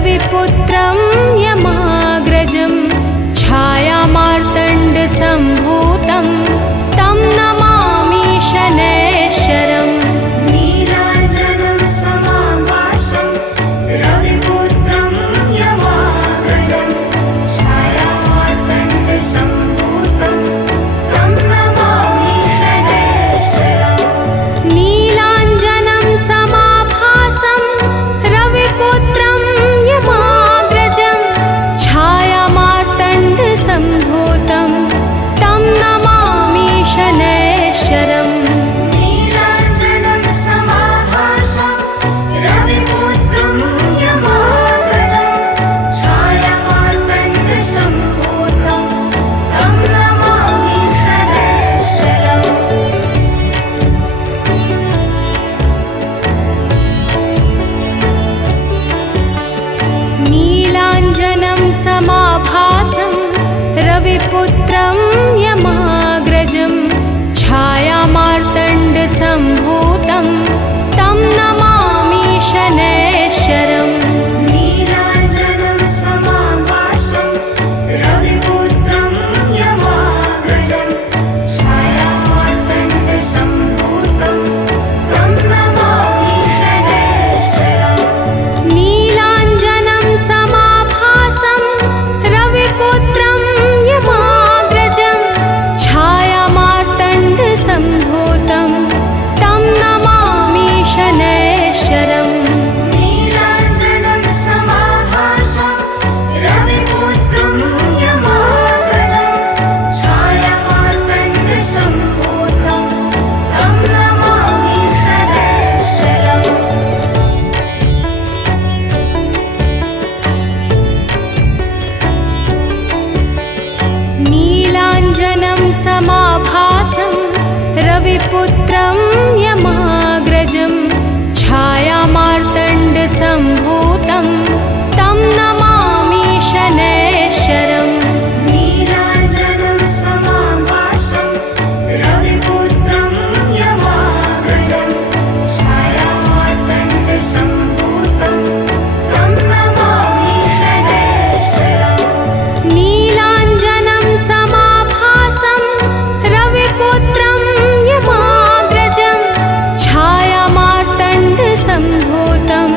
रविपुत्रं यमाग्रजं छायामार्तण्डसम्भूतं तं नमामि शनैश्चरम्। नीलाञ्जनं समाभासं रविपुत्रं यमाग्रजं छायामार्तण्डसम्भूतं तं नमामि शनैश्चरम्। नीलाञ्जनं समाभासं रविपुत्रं यमाग्रजं छायामार्तण्डसम्भूतं तं नमामि शनैश्चरम्। नीलाञ्जनं समाभासं रविपुत्रं यमाग्रजं छायामार्तण्डसम्भूतं तं नमामि शनैश्चरम्। नीलाञ्जनं समाभासं रविपुत्रं यमाग्रजं छायामार्तण्डसम्भूतं तं नमामि शनैश्चरम्। नीलाञ्जनं समाभासं रविपुत्रं यमाग्रजं छायामार्तण्डसम्भूतं तं नमामि शनैश्चरम्। नीलाञ्जनं समाभासं रविपुत्रं यमाग्रजं छायामार्तण्डसम्भूतं तं नमामि शनैश्चरम्। नीलाञ्जनं समाभासं रविपुत्रं यमाग्रजं छायामार्तण्डसम्भूतं तं नमामि शनैश्चरम्। नीलाञ्जनं समाभासं रविपुत्रं यमाग्रजं छायामार्तण्डसम्भूतं तं नमामि शनैश्चरम्। नीलाञ्जनं समाभासं रविपुत्रं यमाग्रजं छायामार्तण्डसम्भूतं तं नमामि शनैश्चरम्। नीलाञ्जनं समाभासं रविपुत्रं यमाग्रजं छायामार्तण्डसम्भूतं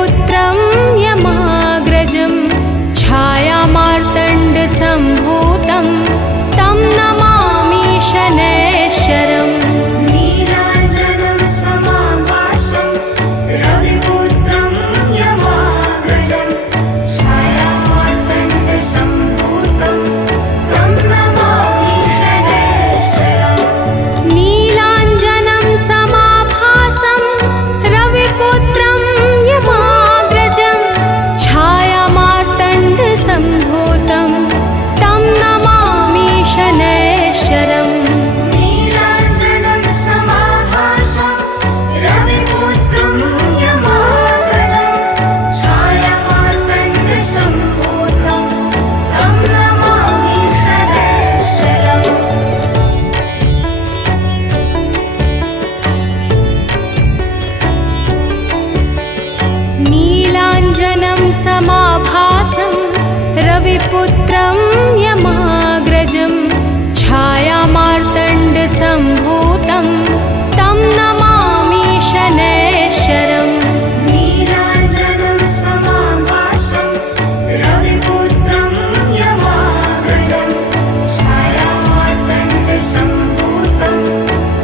रविपुत्रं यमाग्रजं छायामार्तण्डसम्भूतं तं नमामि शनैश्चरम् नीलाञ्जनं समाभासं रविपुत्रं यमाग्रजं छायामार्तण्डसम्भूतं तं नमामि शनैश्चरम् नीलाञ्जनं समाभासं रविपुत्रं यमाग्रजं छायामार्तण्डसम्भूतं तं नमामि शनैश्चरम् नीलाञ्जनं समाभासं रविपुत्रं यमाग्रजं छायामार्तण्डसम्भूतं तं नमामि शनैश्चरम् नीलाञ्जनं समाभासं रविपुत्रं यमाग्रजं छायामार्तण्डसम्भूतं तं नमामि शनैश्चरम् नीलाञ्जनं समाभासं रविपुत्रं यमाग्रजं छायामार्तण्डसम्भूतं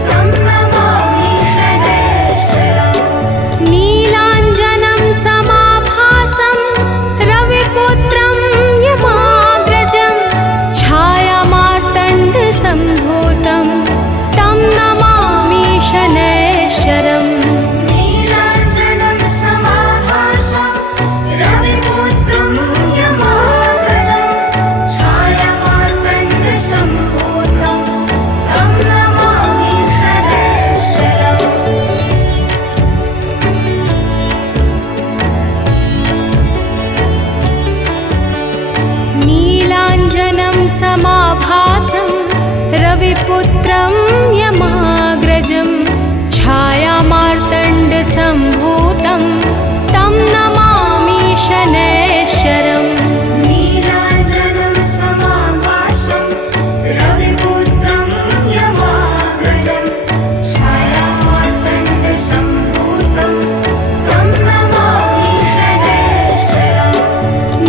तं नमामि शनैश्चरम् नीलाञ्जनं समाभासं रविपुत्रं यमाग्रजं छायामार्तण्डसम्भूतं तं नमामि शनैश्चरम् नीलाञ्जनं समाभासं रविपुत्रं यमाग्रजं छायामार्तण्डसम्भूतं तं नमामि शनैश्चरम् नीलाञ्जनं समाभासं रविपुत्रं यमाग्रजं छायामार्तण्डसम्भूतं तं नमामि शनैश्चरम् नीलाञ्जनं समाभासं रविपुत्रं यमाग्रजं छायामार्तण्डसम्भूतं तं नमामि शनैश्चरम्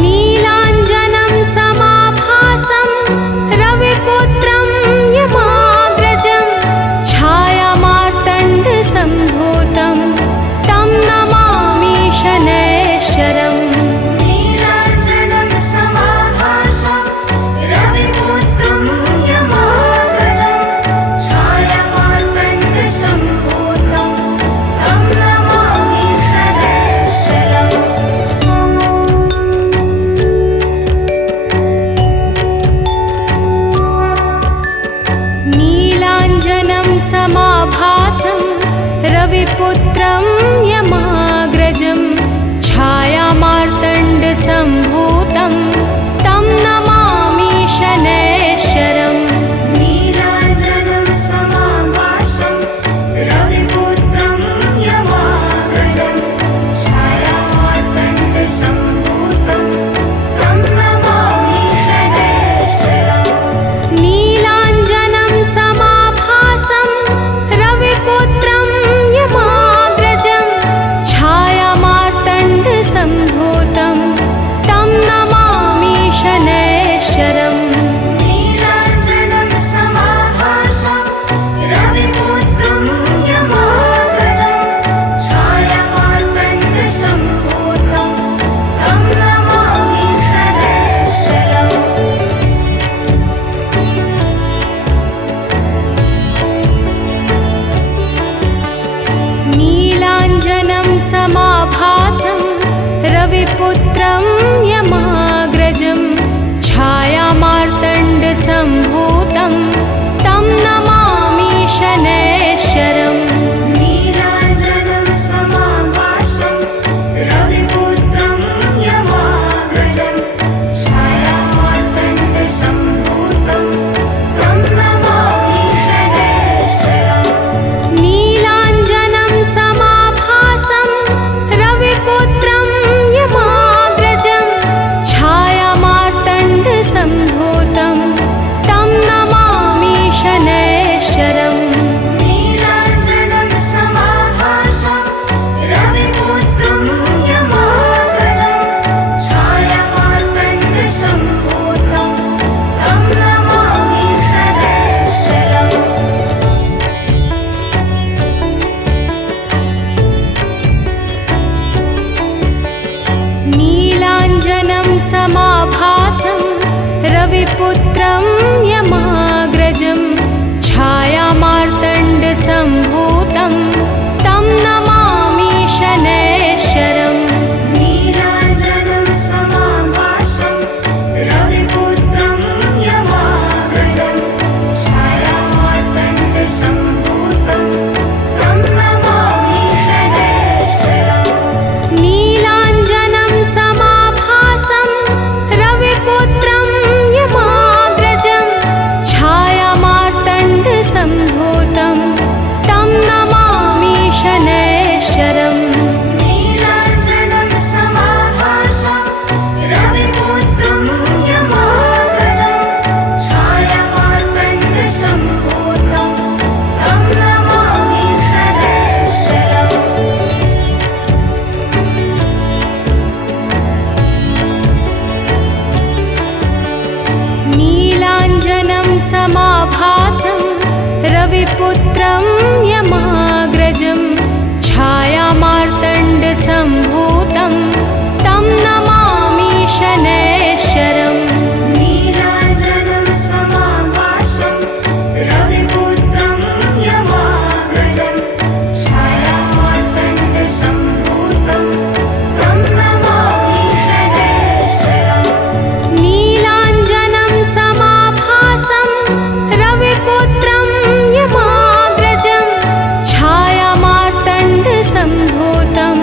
नीलाञ्जनं समाभासं रविपुत्रं यमाग्रजं छायामार्तण्डसम्भूतं तं नमामि शनैश्चरम् नीलाञ्जनं समाभासं रविपुत्रं यमाग्रजं छायामार्तण्डसम्भूतं तं नमामि शनैश्चरम् नीलाञ्जनं समाभासं रविपुत्रं यमाग्रजं छायामार्तण्डसम्भूतं तं नमामि शनैश्चरम् नीलाञ्जनं समाभासं रविपुत्रं यमाग्रजं छायामार्तण्डसम्भूतं तं नमामि शनैश्चरम् नीलाञ्जनं समाभासं रविपुत्रं यमाग्रजं छायामार्तण्डसम्भूतं तं नमामि शनैश्चरम् नीलाञ्जनं समाभासं रविपुत्रं यमाग्रजं छायामार्तण्डसम्भूतं तं नमामि शनैश्चरम् नीलाञ्जनं समाभासं रविपुत्रं यमाग्रजं छायामार्तण्डसम्भूतं तं नमामि शनैश्चरम् नीलाञ्जनं समाभासं रविपुत्रं यमाग्रजं छायामार्तण्डसम्भूतं तं नमामि शनैश्चरम् नीलाञ्जनं समाभासं रविपुत्रं यमाग्रजं रविपुत्रं यमाग्रजं छायामार्तण्डसम्भूतं तं नमामि शनैश्चरम् नीलाञ्जनं समाभासं रविपुत्रं यमाग्रजं छायामार्तण्डसम्भूतं तं नमामि शनैश्चरम् नीलाञ्जनं समाभासं रविपुत्रं यमाग्रजं छायामार्तण्डसम्भूतं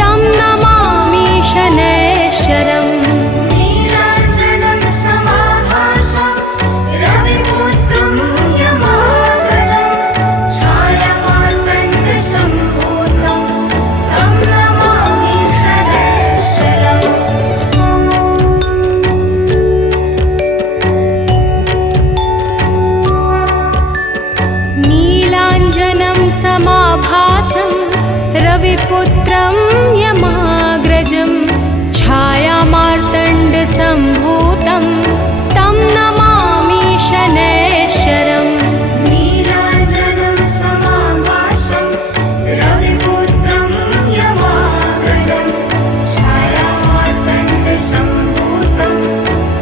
तं नमामि शनैश्चरम् नीलाञ्जनं समाभासं रविपुत्रं यमाग्रजं छायामार्तण्डसम्भूतं तं नमामि शनैश्चरम् नीलाञ्जनं समाभासं रविपुत्रं यमाग्रजं छायामार्तण्डसम्भूतं तं नमामि शनैश्चरम् नीलाञ्जनं समाभासं रविपुत्रं यमाग्रजं छायामार्तण्डसम्भूतं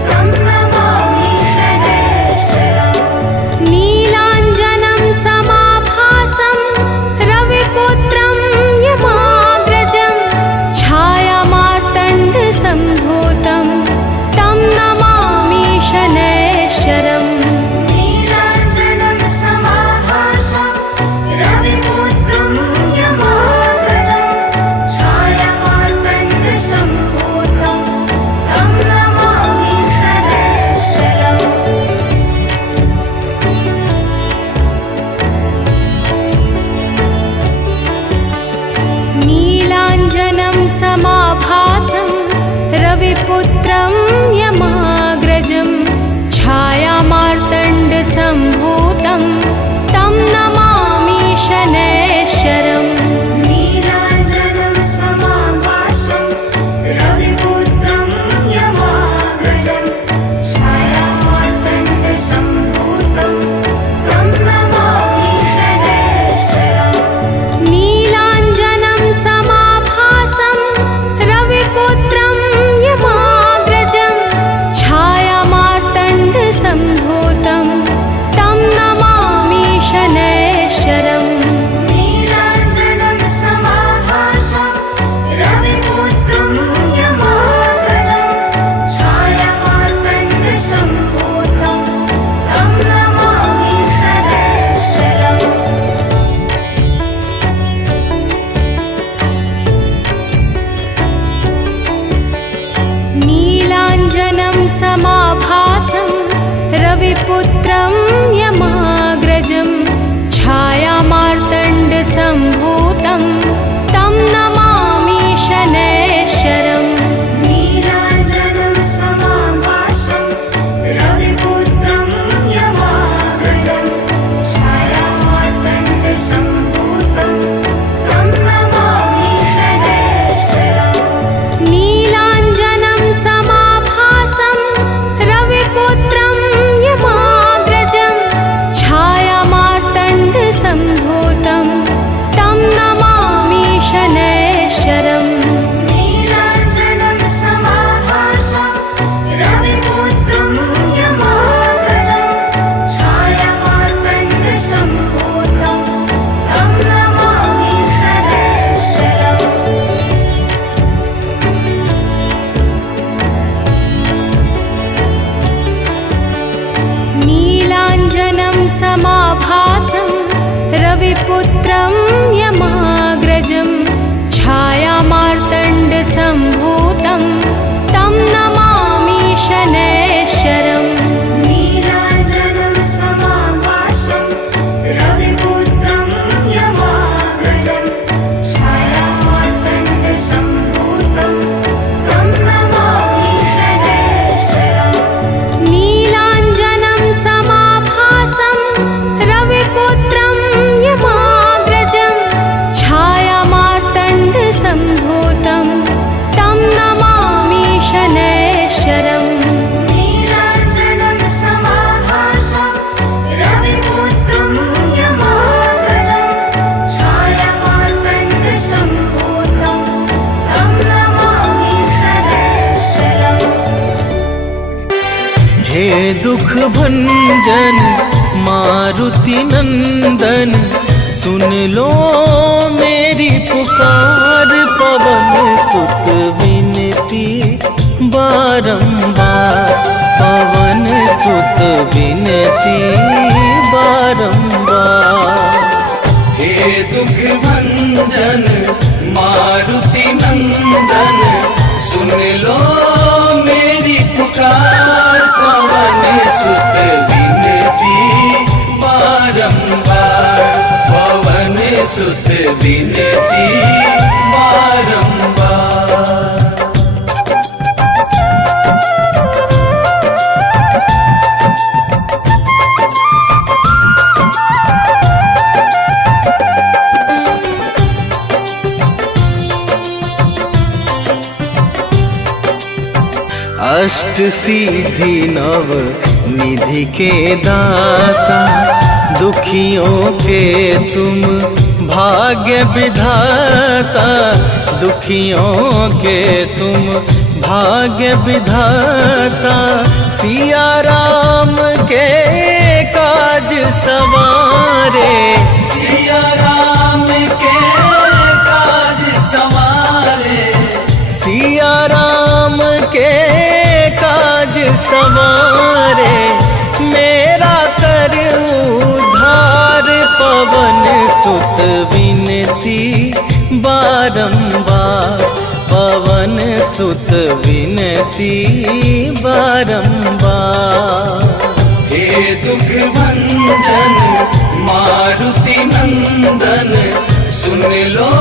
तं नमामि शनैश्चरम् नीलाञ्जनं समाभासं रविपुत्रं यमाग्रजं छायामार्तण्डसम्भूतं तं नमामि शनैश्चरम् नीलाञ्जनं समाभासं रविपुत्रं यमाग्रजं छायामार्तण्डसम्भूतं तं नमामि शनैश्चरम् नीलाञ्जनं समाभासं रविपुत्रं यमाग्रजं छायामार्तण्डसम्भूतं तं नमामि शनैश्चरम् नीलाञ्जनं समाभासं रविपुत्रं यमाग्रजं छायामार्तण्डसम्भूतं तं नमामि शनैश्चरम् नीलाञ्जनं समाभासं रविपुत्रं यमाग्रजं छायामार्तण्डसम्भूतं तं नमामि शनैश्चरम् नीलाञ्जनं समाभासं रविपुत्रं यमाग्रजं छायामार्तण्डसम्भूतं तं नमामि शनैश्चरम् नीलाञ्जनं समाभासं रविपुत्रं यमाग्रजं छायामार्तण्डसम्भूतं तं नमामि शनैश्चरम् नीलाञ्जनं समाभासं रविपुत्रं यमाग्रजं छायामार्तण्डसम्भूतं तं नमामि शनैश्चरम् नीलाञ्जनं समाभासं रविपुत्रं यमाग्रजं छायामार्तण्डसम्भूतं तं नमामि शनैश्चरम् नीलाञ्जनं समाभासं रविपुत्रं यमाग्रजं छायामार्तण्डसम्भूतं तं नमामि शनैश्चरम् नीलाञ्जनं समाभासं रविपुत्रं यमाग्रजं छायामार्तण्डसम्भूतं तं नमामि शनैश्चरम् नीलाञ्जनं समाभासं रविपुत्रं यमाग्रजं छायामार्तण्डसम्भूतं तं नमामि शनैश्चरम् नीलाञ्जनं समाभासं रविपुत्रं यमाग्रजं छायामार्तण्डसम्भूतं तं नमामि शनैश्चरम् नीलाञ्जनं समाभासं रविपुत्रं यमाग्रजं छायामार्तण्डसम्भूतं दुख भंजन मारुति नंदन, सुन लो मेरी पुकार। पवन सुत विनती बारंबार, पवन सुत विनती बारंबार। हे दुख भंजन मारुति नंदन, सुन लो मेरी पुकार। पवन सुत विनती बारंबार, पवन सुत विनती बारंबार। अष्ट सिद्धि नव निधि के दाता, दुखियों के तुम भाग्य विधाता। दुखियों के तुम भाग्य विधाता, सिया राम के काज सवारे। सिया राम के काज सवारे, सिया राम के काज सवारे। मेरा कर उद्धार, पवन सुत विनती बारंबार, पवन सुत विनती बारंबार। हे दुख भंजन मारुति नंदन, सुन लो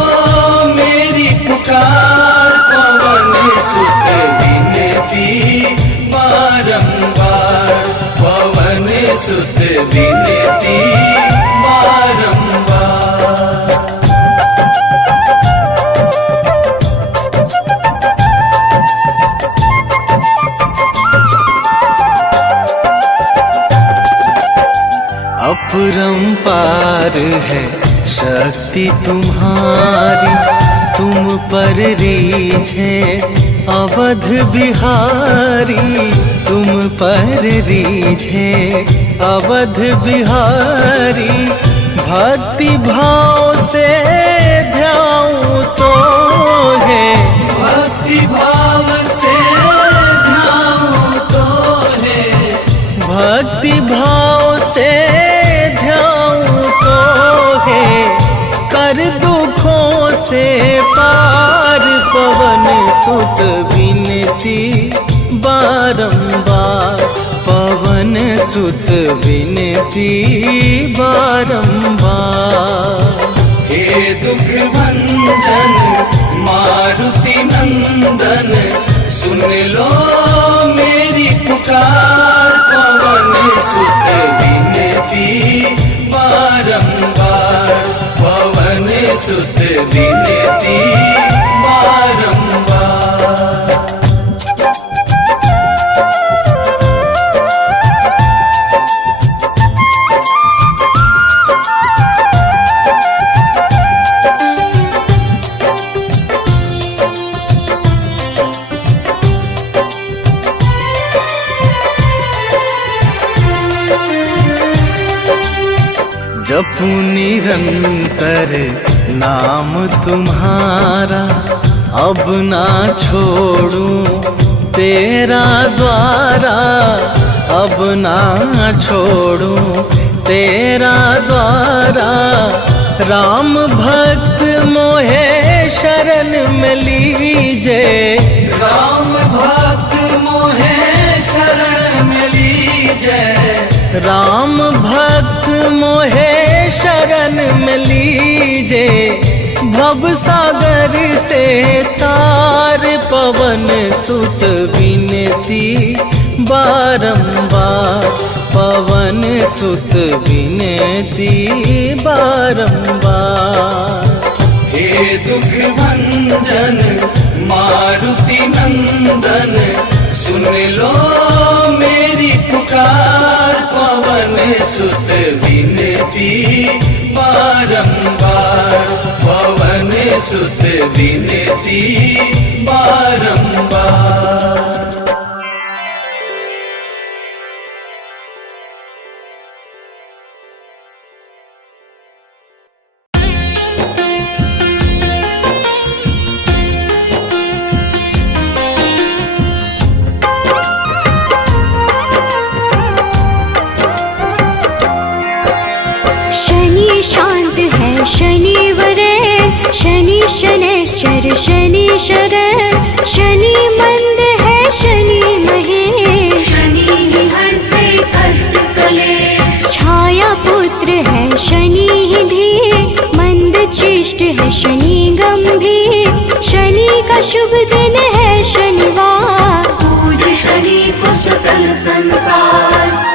मेरी पुकार। पवन सुत विनती बारंबार, पवन सुत विनती बारंबार। अपरंपार है शक्ति तुम्हारी, तुम पर रीझे अवध बिहारी। तुम पर रीझे अवध बिहारी, भक्ति भाव से ध्याऊं तो है। भक्ति भाव से ध्याऊं तो है, भक्ति भाव से ध्याऊं तो है। कर दुखों से पार, पवन सुत विनती बारंबार, पवन सुत विनती बारंबार। हे दुख भंजन मारुति नंदन, सुन लो मेरी पुकार। पवन सुत विनती बारंबार, पवन सुत विनती बारंबार। जपू निरंतर नाम तुम्हारा, अब ना छोड़ूं तेरा द्वारा। अब ना छोड़ूं तेरा द्वारा। राम भक्त मोहे शरण में लीजे, राम भक्त मोहे शरण में लीजे। राम भक्त मोहे शरण में लीजे, भव सागर से तार। पवन सुत विनती बारंबार, पवन सुत विनती बारंबार। हे दुख भंजन मारुति नंदन, सुन लो मेरी पुकार। पवन सुत विनती बारंबार, पवन सुत विनती बारंबार। शनिवरेण शनि शनैश्चर शनीश्वरः शनि मंद है शनि महेश शनि हरते कष्ट कलेश छाया पुत्र है शनि धीर मंद चिष्ट है शनि गंभीर शनि का शुभ दिन है शनिवार पूज शनि को सकल संसार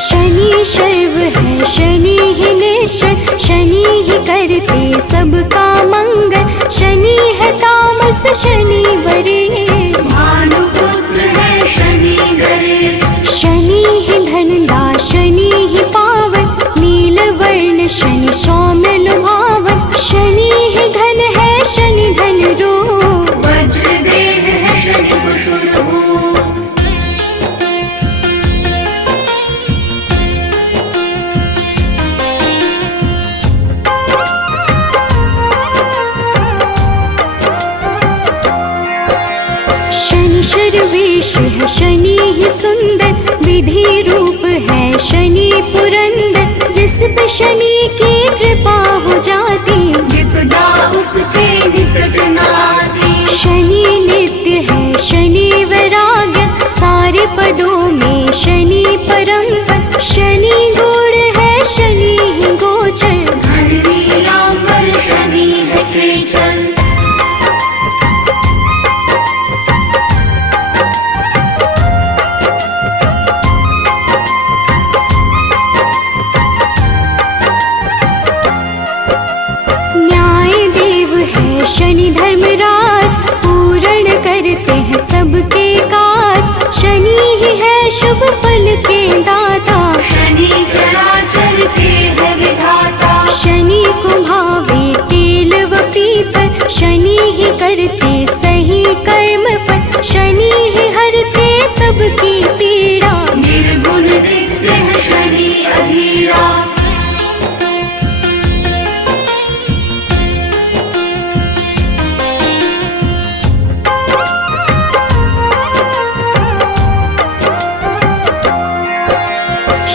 शनि शर्व है शनि ही निश्चल शनि ही करते सबका मंगल शनि है तामस शनि वरेश भानुपुत्र है शनि गणेश शनि ही धनदा शनि ही पावन नील वर्ण शनि सौम्य लुभावन शनि ही धन है शनि धन रूप वज्र देह है शनि कुशल भूप शनि शर्वेश है शनि ही सुंदर विधि रूप है शनि पुरंदर जिस पे शनि की कृपा हो जाती विपदा उसके निकट न आती शनि नित्य है शनि वैराग्य सारे पदों में शनि परम पद शनि गुण है शनि ही गोचर धरती रामवर शनि है खेचर न्याय देव है शनि धर्मराज पूर्ण करते हैं सबके काज शनि ही है शुभ फल के दाता शनि चराचर के है विधाता शनि को भावे तेल व पीपल शनि ही करते सही कर्म पर शनि ही हरते सबकी पीड़ा निर्गुण नित्य है शनि अधीरा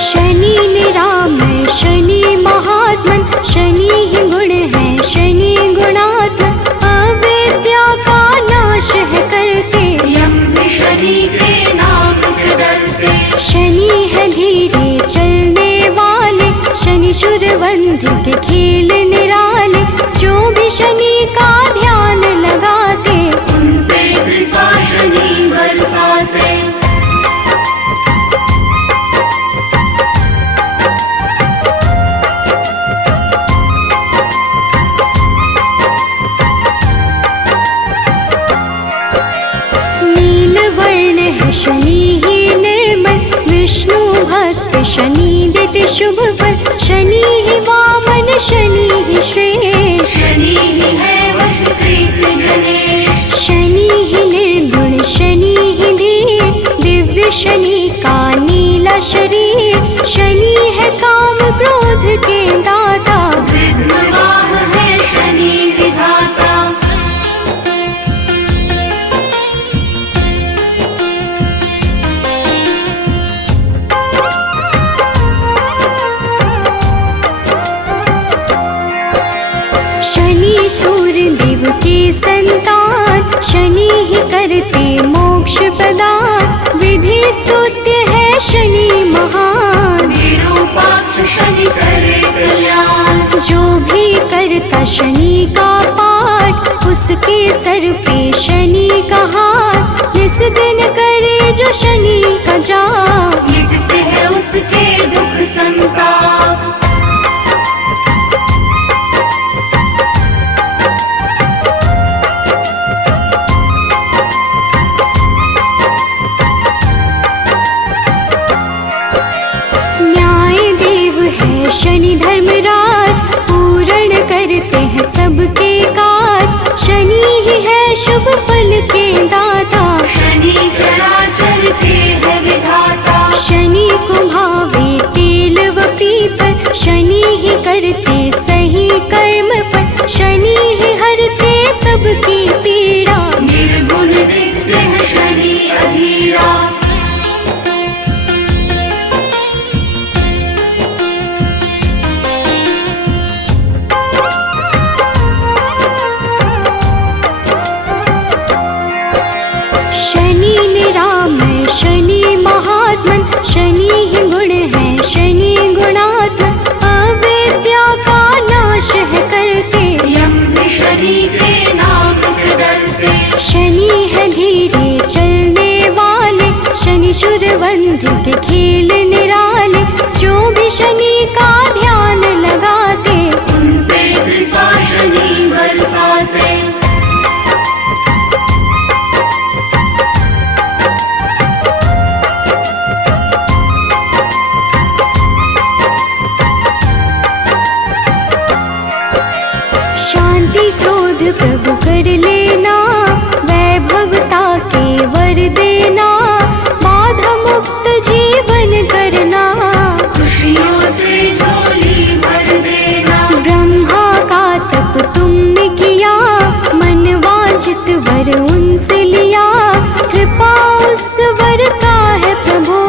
शनि निरामय शनि महात्मन शनि ही गुण है शनि गुणात्मक अविद्या का नाश है करते यम भी शनि के नाम से डरते शनि है धीरे चलने वाले शनि शूरवंध के खेल निराले जो भी शनि का ध्यान लगाते उन पे कृपा शनि बरसाते नील वर्ण है शनि ही निर्मल विष्णु भक्त शनि देते शुभ फल शनि ही वामन शनि ही श्रेष्ठ शनि ही है वसुकृत गणेश शनि ही निर्गुण शनि ही धीर दिव्य शनि का नीला शरीर शनि है काम क्रोध के दाता विद्वान है शनि विधाता शनि सूर्य देव के संतान शनि ही करते मोक्ष प्रदान विधि स्तुत्य है शनि महान विरूपाक्ष शनि करे कल्याण जो भी करता शनि का पाठ उसके सर पे शनि का हाथ इस दिन करे जो शनि का जाप मिटते हैं उसके दुख संताप न्याय देव है शनि धर्मराज पूर्ण करते हैं सबके काज शनि ही है शुभ फल के दाता शनि चराचर के है विधाता शनि को भावे तेल व पीपल शनि ही गुण है शनि गुणात्मक, अविद्या का नाश है करते, यम भी शनि के नाम से डरते। शनि है धीरे चलने वाले, शनि शूरबंधु के खेल निराले, जो भी शनि का ध्यान लगाते, उन पे कृपा शनि बरसाते। शांति क्रोध प्रभु कर लेना, वैभवता के वर देना, बाधा मुक्त जीवन करना, खुशियों से झोली भर देना। ब्रह्मा का तप तुमने किया, मन वांछित वर उनसे लिया, कृपा उस वर का है प्रभु,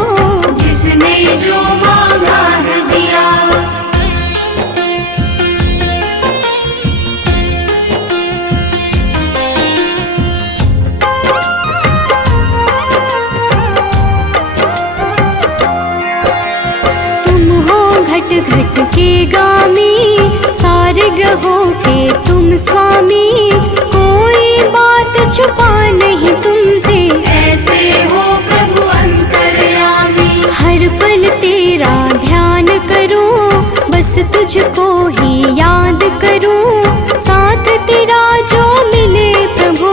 जिसने जो मांगा है दिया। घट घट के गामी, सारे ग्रहों के तुम स्वामी, कोई बात छुपा नहीं तुमसे, ऐसे हो प्रभु अंतर्यामी। हर पल तेरा ध्यान करूं, बस तुझको ही याद करूं, साथ तेरा जो मिले प्रभु,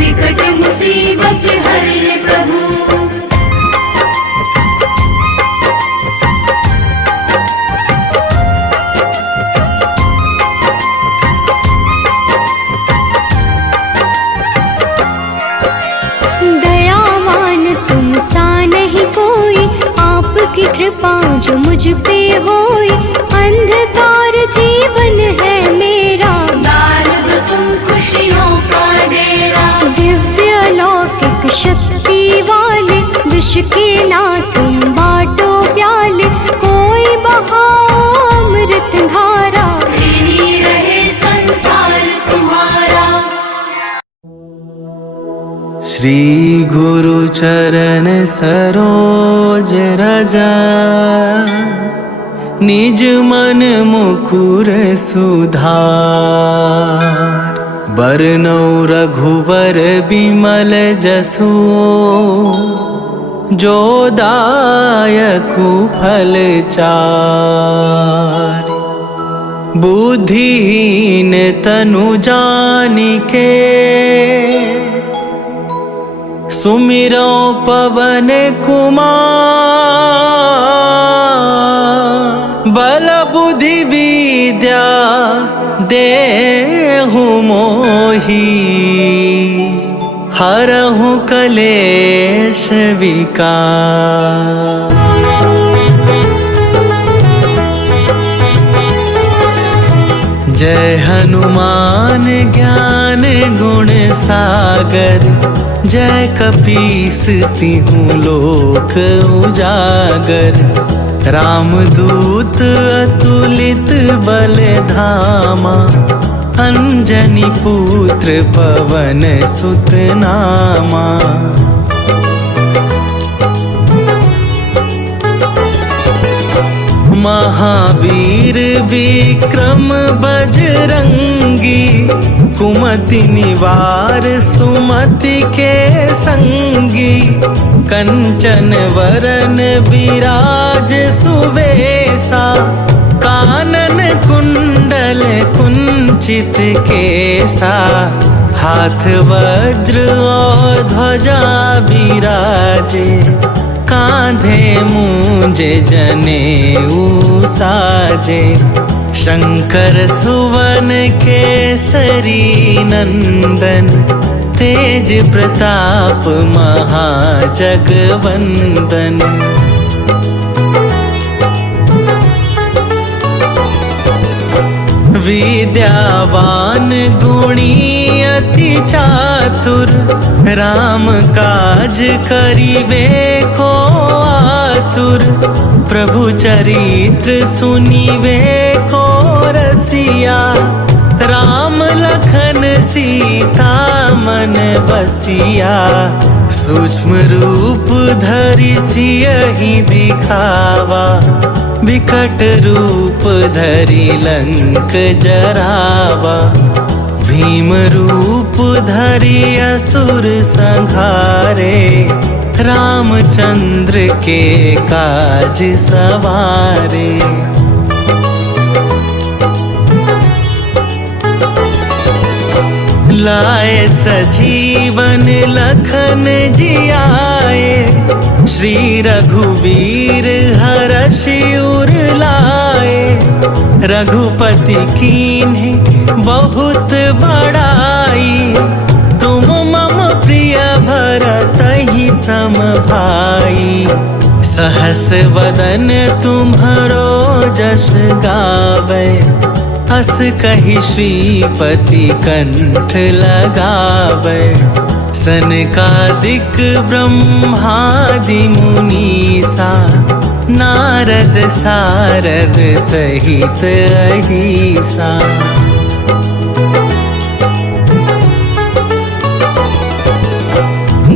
विकट मुसीबत हर ले प्रभु। दयावान तुम सा नहीं कोई, आपकी कृपा जो मुझ पे होई, अंधकार जीवन है मेरा, दारुद तुम खुशियों का डेरा। दिव्य लौकिक शक्ति वाले, विष के ना तुम बाटो प्याले, कोई बहाओ अमृत धारा, ऋणी रहे संसार तुम्हारा। श्री गुरु चरण सरोज रजा, निज मन मुकुर सुधार, बरनौ रघुबर बिमल जसु, जो दायकु फल चार, बुद्धिहीन तनु जानिके, सुमिरो पवन कुमार, बल बुद्धि विद्या देहु मोहि, हरहु कलेश विकार। जय हनुमान ज्ञान गुण सागर, जय कपीस तिहु लोक उजागर, रामदूत अतुलित बल धामा, अंजनी पुत्र पवन सुत नामा। महावीर विक्रम बजरंगी, कुमति निवार सुमति के संगी, कंचन वरन विराज सुवेसा, कानन कुंडल कुंचित केसा, हाथ वज्र और ध्वजा विराजे, कांधे मूंजे जनेऊ साजे, शंकर सुवन केसरी नंदन, तेज प्रताप महाजगवंदन। विद्यावान गुणी अति चातुर, राम काज करिवे को आतुर, प्रभु चरित्र सुनिवे को रसिया, राम लखन सीता मन बसिया, सूक्ष्म रूप धरि सियहि दिखावा, विकट रूप धरि लंक जरावा, भीम रूप धरि असुर संहारे, रामचंद्र के काज सवारे। लाए सजीवन लखन जियाए, श्री रघुवीर हरषि उर लाए, रघुपति कीन्ही बहुत बड़ाई, तुम मम प्रिय भरतहि सम भाई, सहस वदन तुम्हरो जस गावे, हस कहि श्रीपति कंठ लगावे, सनकादिक ब्रह्मादि मुनीसा, नारद सारद सहित अहिसा।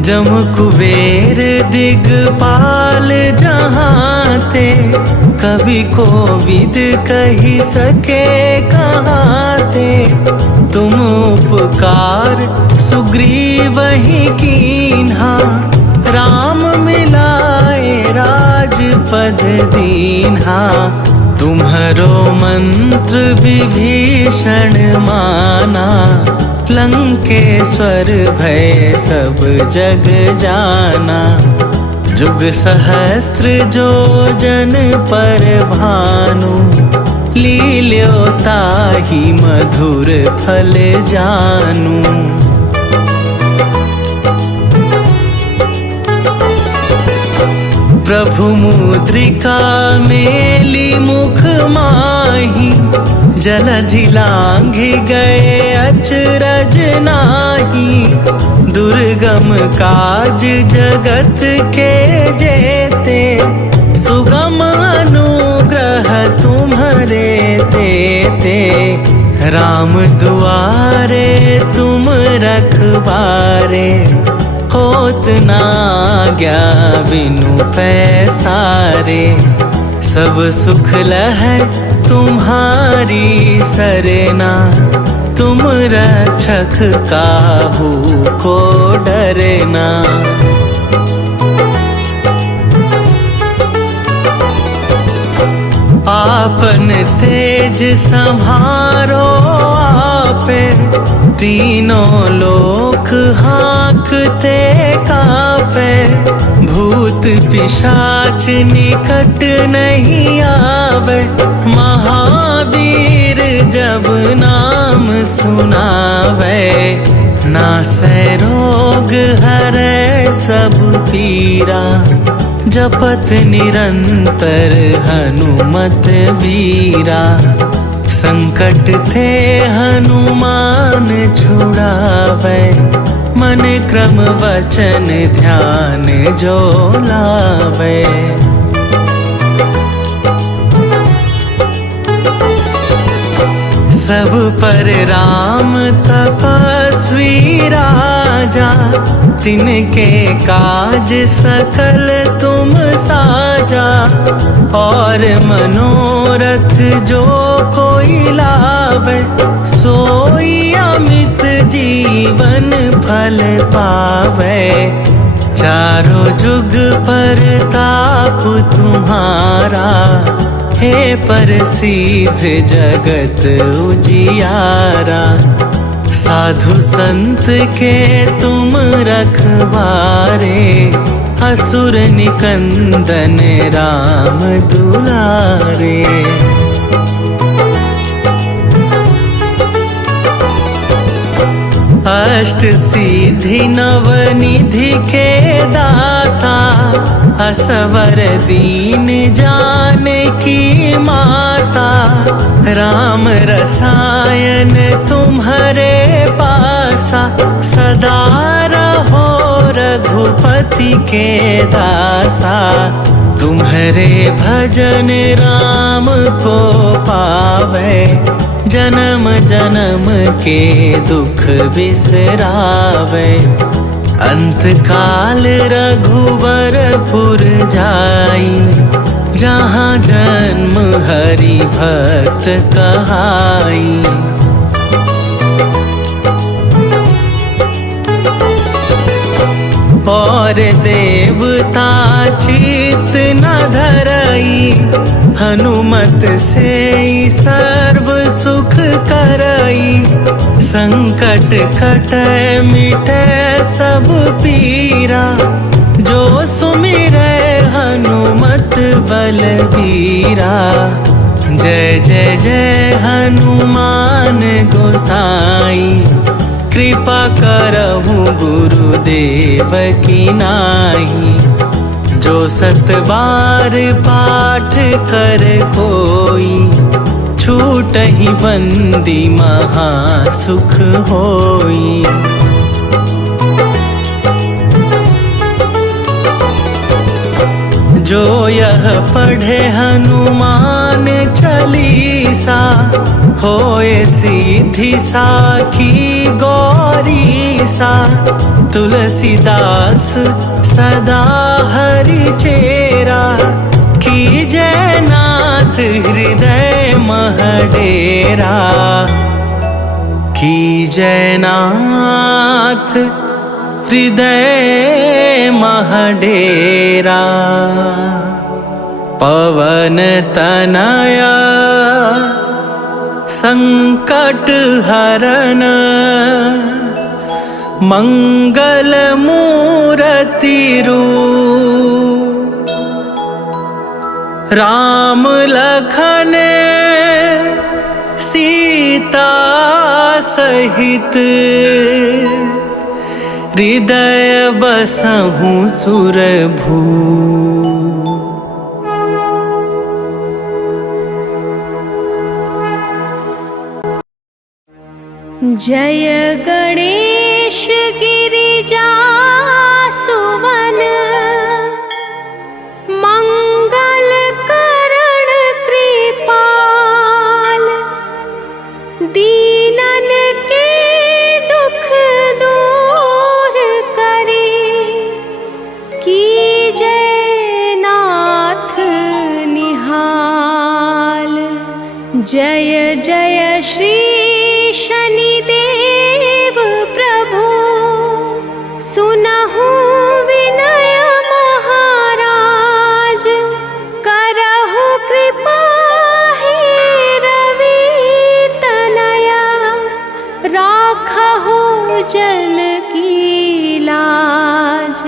जम कुबेर दिगपाल जहाँ थे, कवि कोविद कही सके कहाँ थे, तुम उपकार सुग्रीवहि कीन्हा, राम मिलाए राजपद दीन्हा, तुम्हरो मंत्र विभीषण माना, लंकेश्वर भय सब जग जाना, जुग सहस्त्र जो जन पर भानु, लील्यो ताहि मधुर फल जानू। प्रभु मुद्रिका मेली मुख माही, जलधि लांघि गए अचरज नाही, दुर्गम काज जगत के जेते, सुगम अनुग्रह तुम्हरे देते, राम दुआरे तुम रखबारे, होत ना आज्ञा बिनु पैसारे, सब सुख लहै तुम्हारी सरना, तुम रक्षक काहू को डरना। आपन तेज संभारो आपे, तीनों लोक हाँकते कापे, भूत पिशाच निकट नहीं आवे, महावीर जब नाम सुनावे, नासै रोग हरै सब पीरा, जपत निरंतर हनुमत बीरा, संकट थे हनुमान छुड़ावे, मन क्रम वचन ध्यान जो लावे। सब पर राम तपस्वी राजा, तिनके काज सकल तुम साजा, और मनोरथ जो कोई लावे, सोई अमित जीवन फल पावे, चारों जुग पर ताप तुम्हारा, हे प्रसिद्ध जगत उजियारा, साधु संत के तुम रखवारे, असुर निकंदन राम दुलारे। अष्ट सिद्धि नवनिधि के दाता, असवर दीन जानकी माता, राम रसायन तुम्हारे पासा, सदा रहो रघुपति के दासा, तुम्हारे भजन राम को पावे, जन्म जन्म के दुख बिसरावे। अंत काल रघुबरपुर जाई, जहाँ जन्म हरि भक्त कहाई। और देवता चित न धरई, हनुमत से सर्व सुख करई। संकट कटै मिटै सब पीरा, जो सुमिरै हनुमत बलबीरा। जय जय जय हनुमान गोसाई, कृपा करहु गुरुदेव की नाई। जो सत बार पाठ कर कोई, छूटहि बंदी महा सुख होई। जो यह पढ़े हनुमान चालीसा, होए सीधी साखी गौरीसा। तुलसीदास सदा हरि चेरा, कीजै नाथ हृदय मह डेरा। कीजै नाथ हृदय मह डेरा। पवन तनया संकट हरन, मंगल मूरति रूप। राम लखन सीता सहित, हृदय बसहु सुरभू। जय गणेश गिरिजा सुवन, मंगल करण कृपाल। दीनन के दुख दूर करी, कीजै नाथ निहाल। जय जय श्री शनिदेव प्रभु, सुनहु विनय महाराज। करहु कृपा हे रवि तनया, राखहु जन की लाज।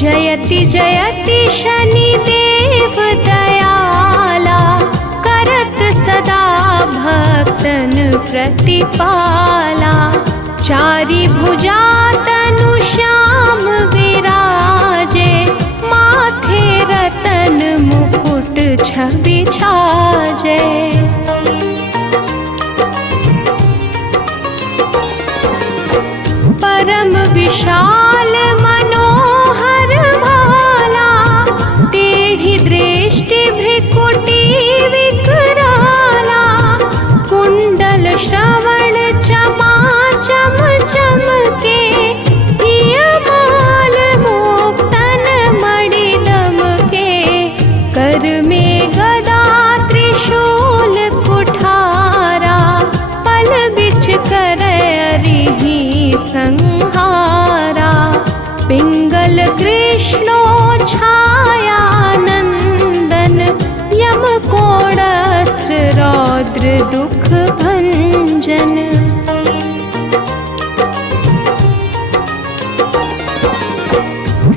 जयति जयति शनिदेव दयाला, करत सदा भक्तन प्रतिपाला। चारि भुजा तनु श्याम विराजे, माथे रतन मुकुट छवि छाजे। परम विशाल मनोहर भाला, टेढ़ी दृष्टि भ्रिकुटी विकराला। कुंडल श्रवण चमा चम चमके, हियमाल मुक्तन मणि दमके। कर में गदा त्रिशूल कुठारा, पल बिच करहि संहारा। पिंगल कृष्णो छाया नंदन, यम कोड़स्त्र रौद्र दुख भंजन।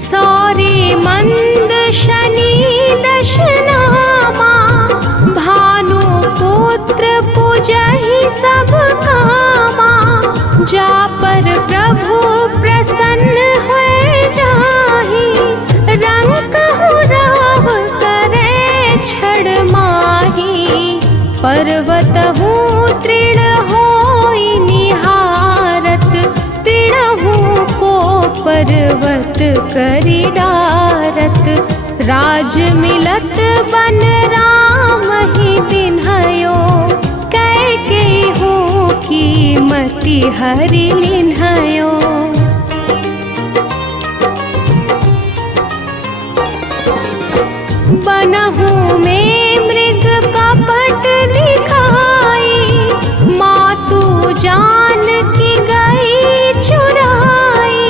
सौरी मंद शनि दशनामा, भानु पुत्र पूजहि सब कामा। जा पर प्रभु प्रसन्न हुए जाहि, रंकहु राव करे छड़ माही। पर्वतहु तृण होई निहारत, तृणहु को पर्वत करि डारत। राज मिलत बन राम ही दिन्हयो, कैके हो की मति हरि लिन्हयो। बनहु में मृग कपट दिखाई, मातु जान की गई चुराई।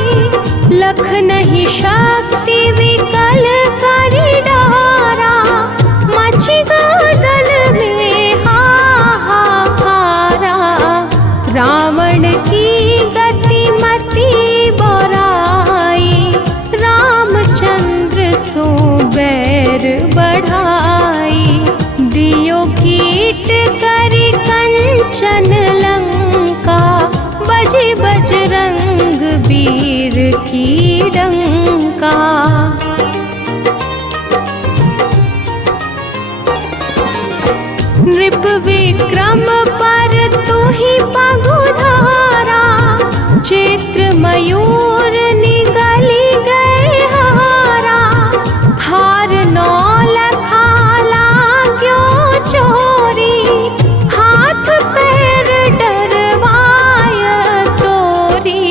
लख नहीं शक्ति विकल करि डारा, मचि गादल में हाहाकारा। रावण की गति मति बोराई, रामचंद्र सो बैर बढ़ाई। दियो कीट करि कंचन लंका, बजि बजरंग वीर की डंका। नृप विक्रम पर तुहि पगुधारा, चित्र मयूर निगली गए हारा। हार नौ लखा लाग्यो चोरी, हाथ पैर डरवाय तोरी।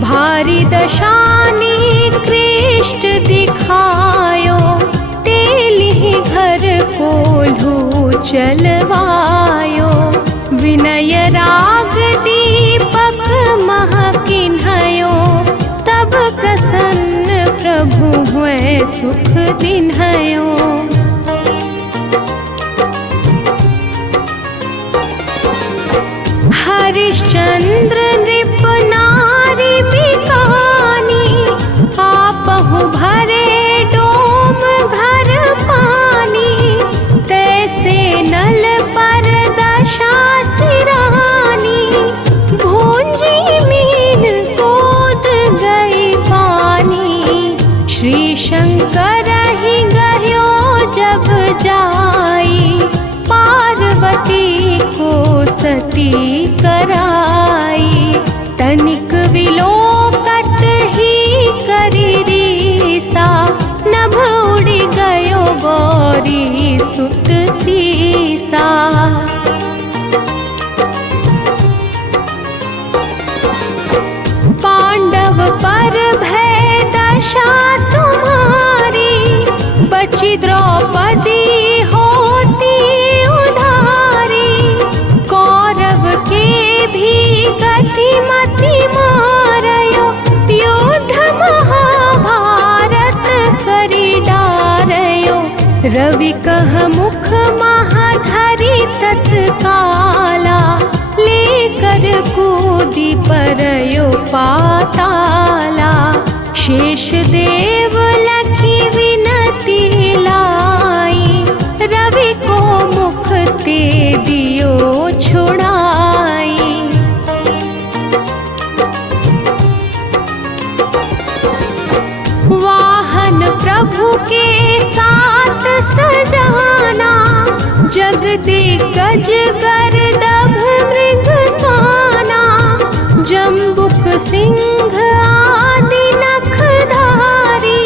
भारी दशानी कृष्ट दिखायो, तेलिहि घर कोल्हू चलवायो। विनय राग दीपक महकिन्हयो, तब प्रसन्न प्रभु हुए सुख दिन्हयो। हरिश्चंद्र नृप नारी बिकानी, आपहु भरे डोम घर पानी। तैसे नल पर दशा सिरानी, भूंजी मीन कूद गई पानी। श्री शंकर ही गयो जब जाई, पार्वती को सती कराई। तनिक विलोकत ही करि रीसा, नभ उड़ि गयो गौरी सुत सीसा। पांडव पर भय दशा तुम्हारी, बची द्रौपदी होती उधारी। कौरव के भी गति मति मारयो, युद्ध महाभारत करि डारयो। रवि कह मुख महाधरि तत्काला, लेकर कूदी परयो पाताला। शेष देव लखी विनती लाई, रवि को मुख ते दियो छुड़ाई। वाहन प्रभु के साथ सजाना, जग दिग्गज गर्दभ मृग साना। जम्बुक सिंह आदि नखधारी,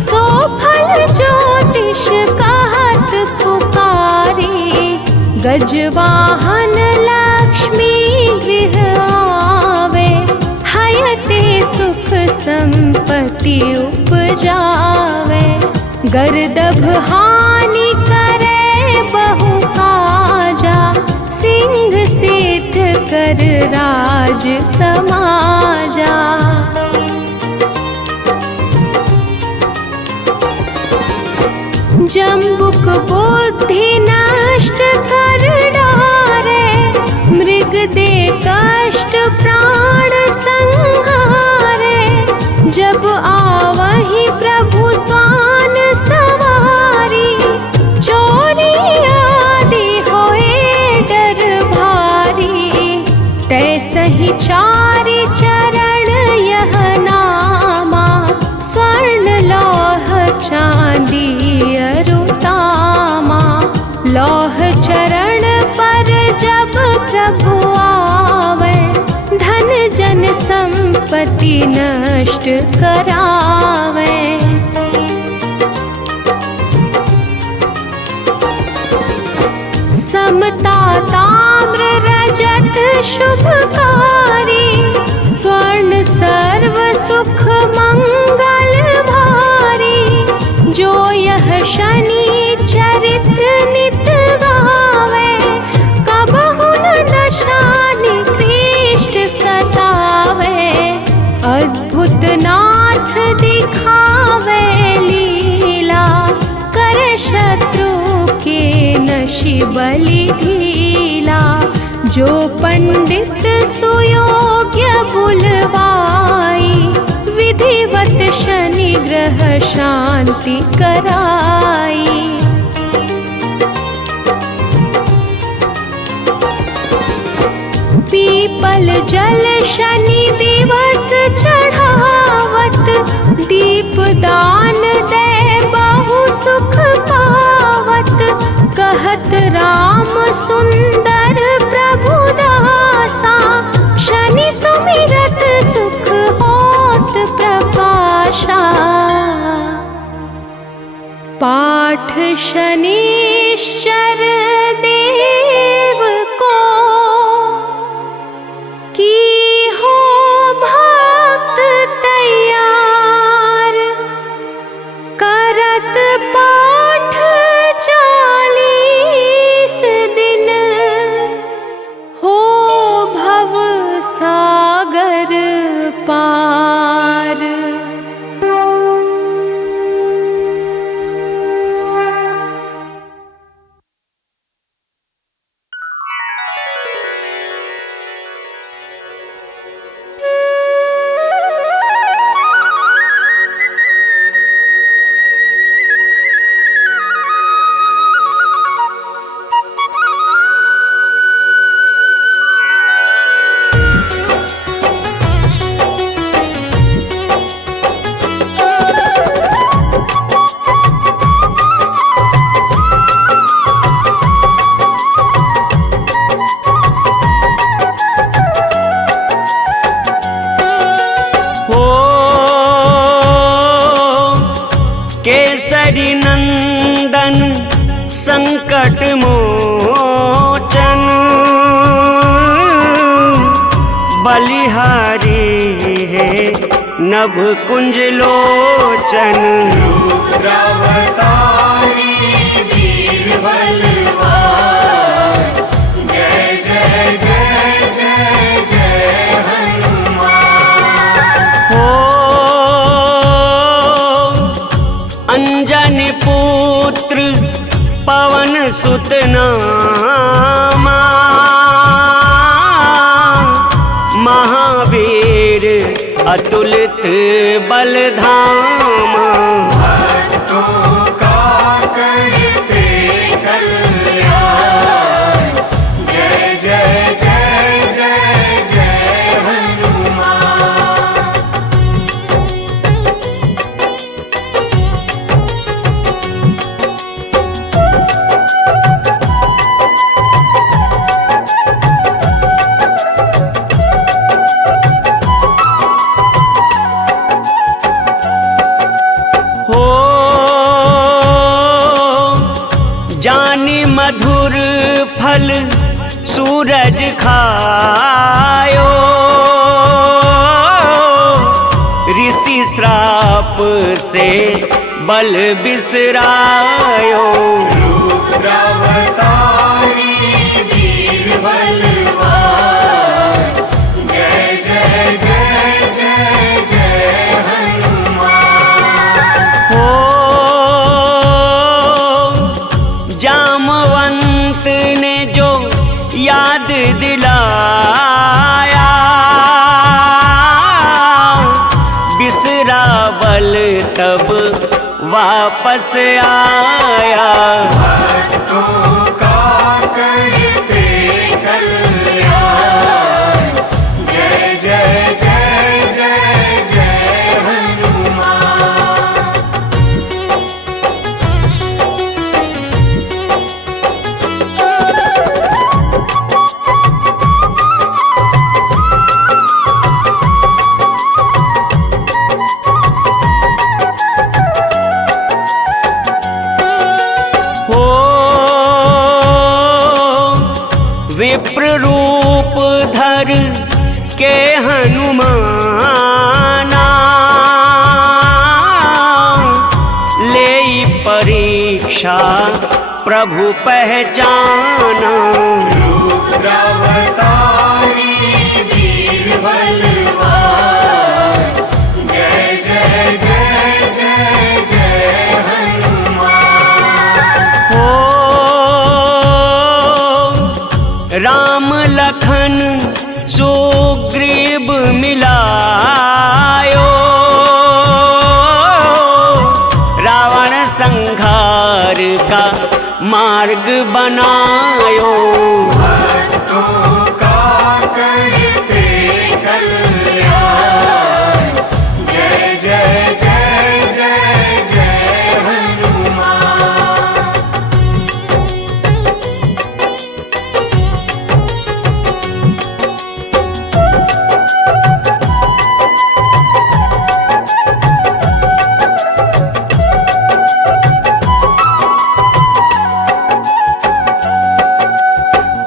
सो फल ज्योतिष कहत पुकारी। गजवाहन लक्ष्मी गृह आवे, हयते सुख संपत्ति उपजावे। गर्दभ हानि करे बहु काजा, सिंह सिद्ध कर राज समाजा। जम्बुक बुद्धि नष्ट कर डारे, मृग दे कष्ट प्राण संहारे। जब आवहि प्रभु स्वान सवारी, चोरी आदि होए डर भारी। तैसहि चारि चरण यह नामा, स्वर्ण लौह चांदी अरुतामा। लौह चरण पर जब प्रभु आवे, धन जन संपत्ति नष्ट करावे। शुभकारी, स्वर्ण सर्व सुख मंगल भारी। जो यह शनि चरित नित गावे, कबहु न दशा निकृष्ट सतावे। अद्भुत नाथ दिखावे लीला, कर शत्रु के नशि बलि ढीला। जो पंडित सुयोग्य बुलवाई, विधिवत शनि ग्रह शांति कराई। पीपल जल शनि दिवस चढ़ावत, दीप दान दे बहु सुख पावत। कहत राम सुंदर प्रभु दासा, शनि सुमिरत सुख होत प्रकाशा। पाठ शनिश्चर देव को, की हो भक्त तैयार। करत पाठ 40 दिन, हो भव सागर पार। केसरी नंदन संकट मोचन, बलिहारी है नभ कुंज लोचन। रुद्रावतारी वीर बलवान, जय जय जय जय जय हनुमान। हो अंजनी पुत्र पवन सुत नामा, महावीर अतुलित बलधामा। भक्तों का करते कल्याण, जय जय जय जय जय हनुमान। जानी मधुर फल सूरज खायो, ऋषि श्राप से बल बिसरायो। रुद्रावतारी वीर बलवान, जय जय जय जय जय हनुमान। हो जामवंत ने जो याद दिलाया, बिसरा बल तब वापस आया। भक्तों का करते कल्याण, जय जय जय जय जय हनुमान। विप्र रूप प्रभु पहचाना। रुद्रावतारी वीर बलवान, जय जय जय जय जय हनुमान। हो राम लखन सुग्रीव मिलायो, रावण संहार का मार्ग बनायो। भक्तों का करते कल्याण, जय जय जय जय जय हनुमान।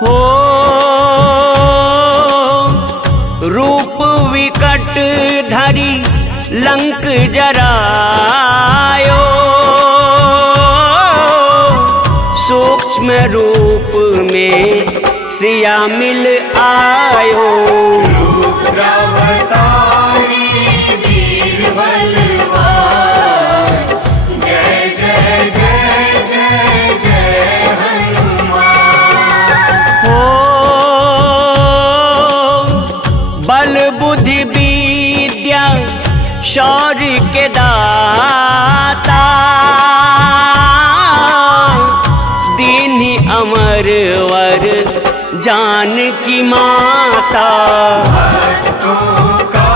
हो रूप विकट धरी लंक जरायो, सूक्ष्म रूप में सिया मिल आयो। रुद्रावतारी वीर बलवान, जय जय जय जय जय हनुमान। हो बल बुद्धि विद्या शौर्य के दाता, दीन्ही अमर वर जानकी माता। भक्तों का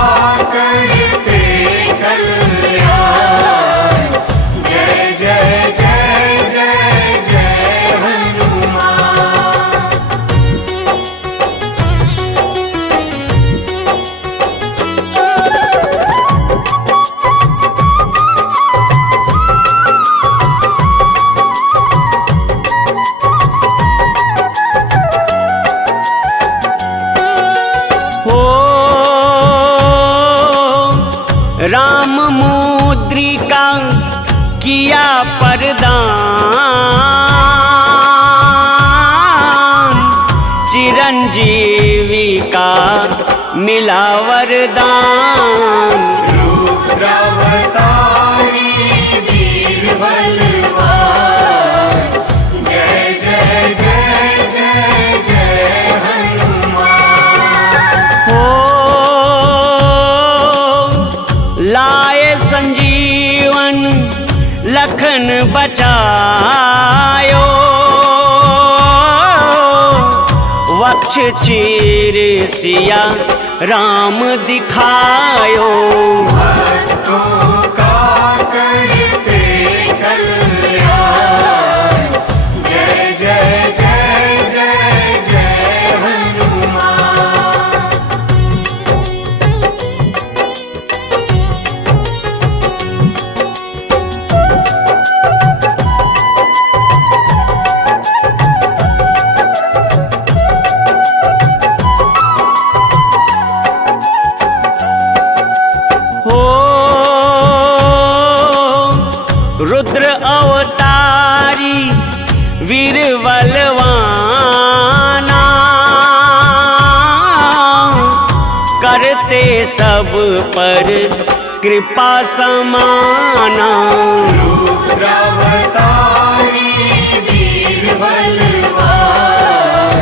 करते कल्याण, जय जय जय जय जय हनुमान। हो राम मुद्रिका किया परदान, चिरंजीवी का मिला वरदान। रुद्रावतारी वीर बलवान, जय जय जय जय जय हनुमान। हो लाए संजीवन लखन बचायो, वक्ष चीर सिया राम दिखायो। भक्तों का करते कल्याण, जय जय जय जय जय हनुमान। हो रुद्र अवतारी वीर बलवाना, करते सब पर कृपा समाना। रुद्रावतारी वीर बलवान,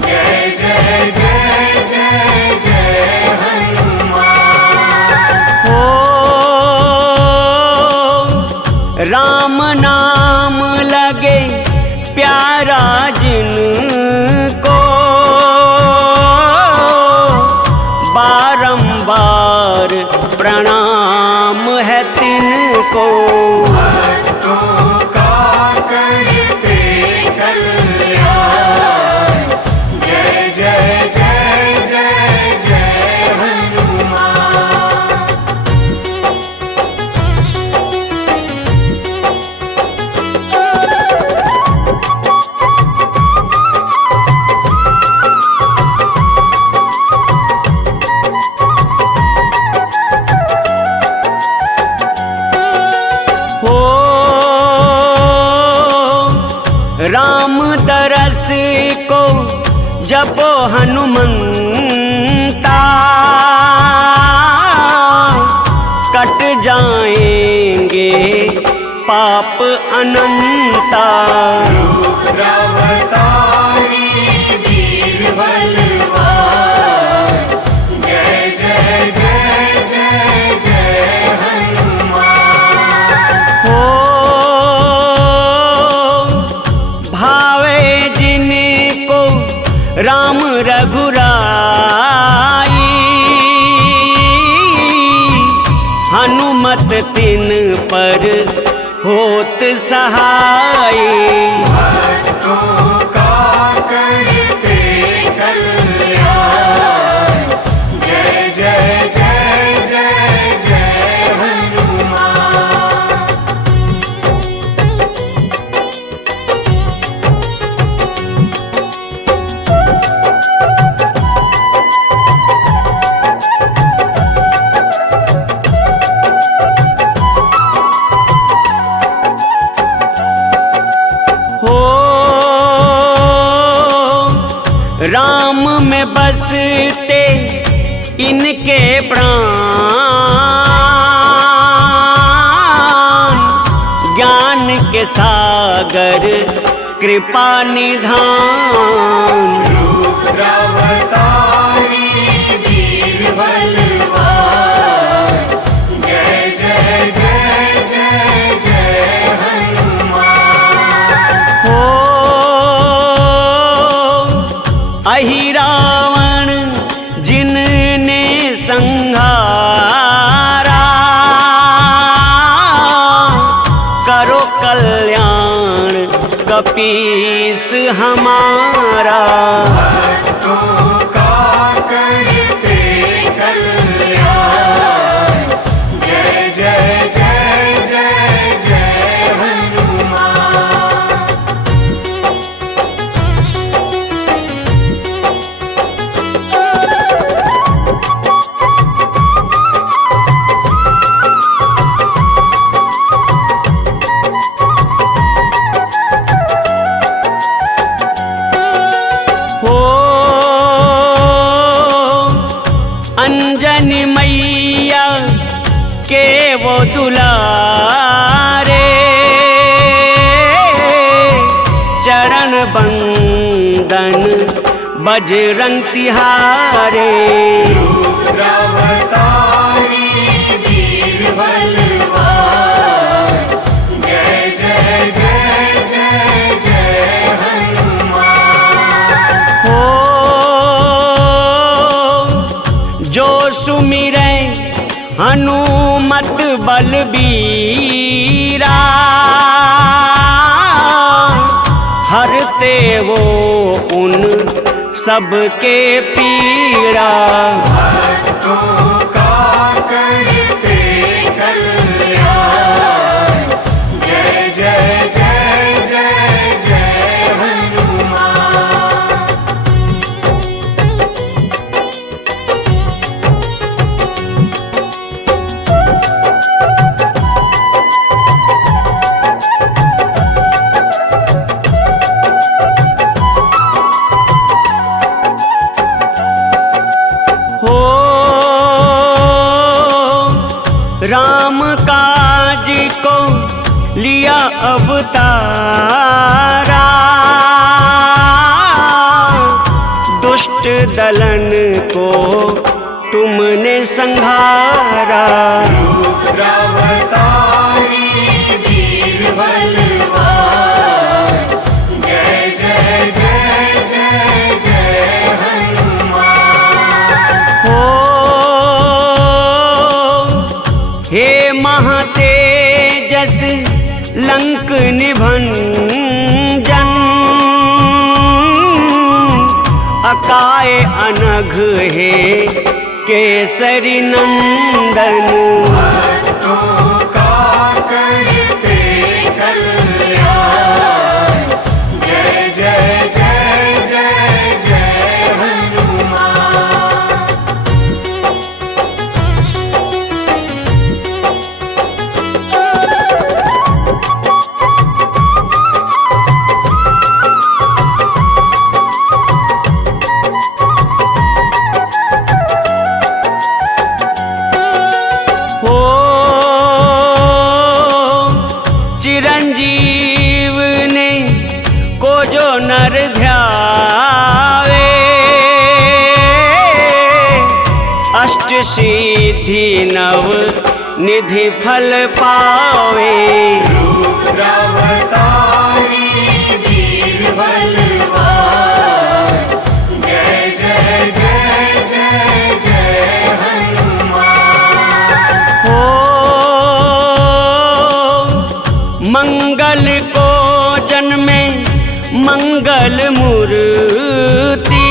जय जय जय जय जय हनुमान। हो राम नाम लगे प्यारा जिनको, बारंबार प्रणाम है तिनको। भक्तों का दरस को जपो हनुमंता, कट जाएंगे पाप अनंता। रुद्रावतारी वीर बलवान, जय जय जय जय जय हनुमान। हो भावे जिनको राम रघुराई, हनुमत तिन पर होत सहाय। भक्तों का करते कल्याण, जय जय जय जय जय हनुमान। हो राम में बसते इनके प्राण, ज्ञान के सागर कृपा निधान। रुद्रावतारी वीर बलवान, जय जय जय जय जय हनुमान। हो अहि रावण जिनने संहारा, करो कल्याण कपीस हमारा। भक्तों का करते कल्याण, जय जय जय जय जय हनुमान। हो अंजनी मैया के वो दुलारे, चरण बंदन बजरंग तिहारे। रुद्रावतारी वीर बलवान, जय जय जय जय जय हनुमान। हो जो सुमिरै हनुमत बलबीरा, हरते वो उन सबके पीड़ा। भक्तों का करते कल्याण, जय जय जय जय जय हनुमान। हो राम काज को लिया अवतारा, दुष्ट दलन को तुमने संहारा। रुद्रावतारी वीर बलवान, जय जय जय जय जय हनुमान। हो हे महातेजस लंक निभंजन, अकाय अनघ हे केसरी नंदन। भक्तों का करते कल्याण, जय जय जय जय जय हनुमान। जो नर ध्यावे अष्ट सिद्धि नव निधि फल पावे। रुद्रावतारी वीर बलवान जय जय जय जय जय हनुमान। हो मंगल को जन्मे मंगल मूर्ति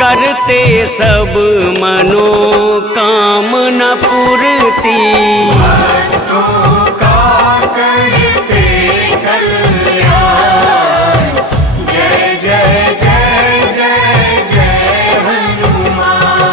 करते सब मनोकामना पूर्ति। भक्तों का करते कल्याण जय जय जय जय जय हनुमान।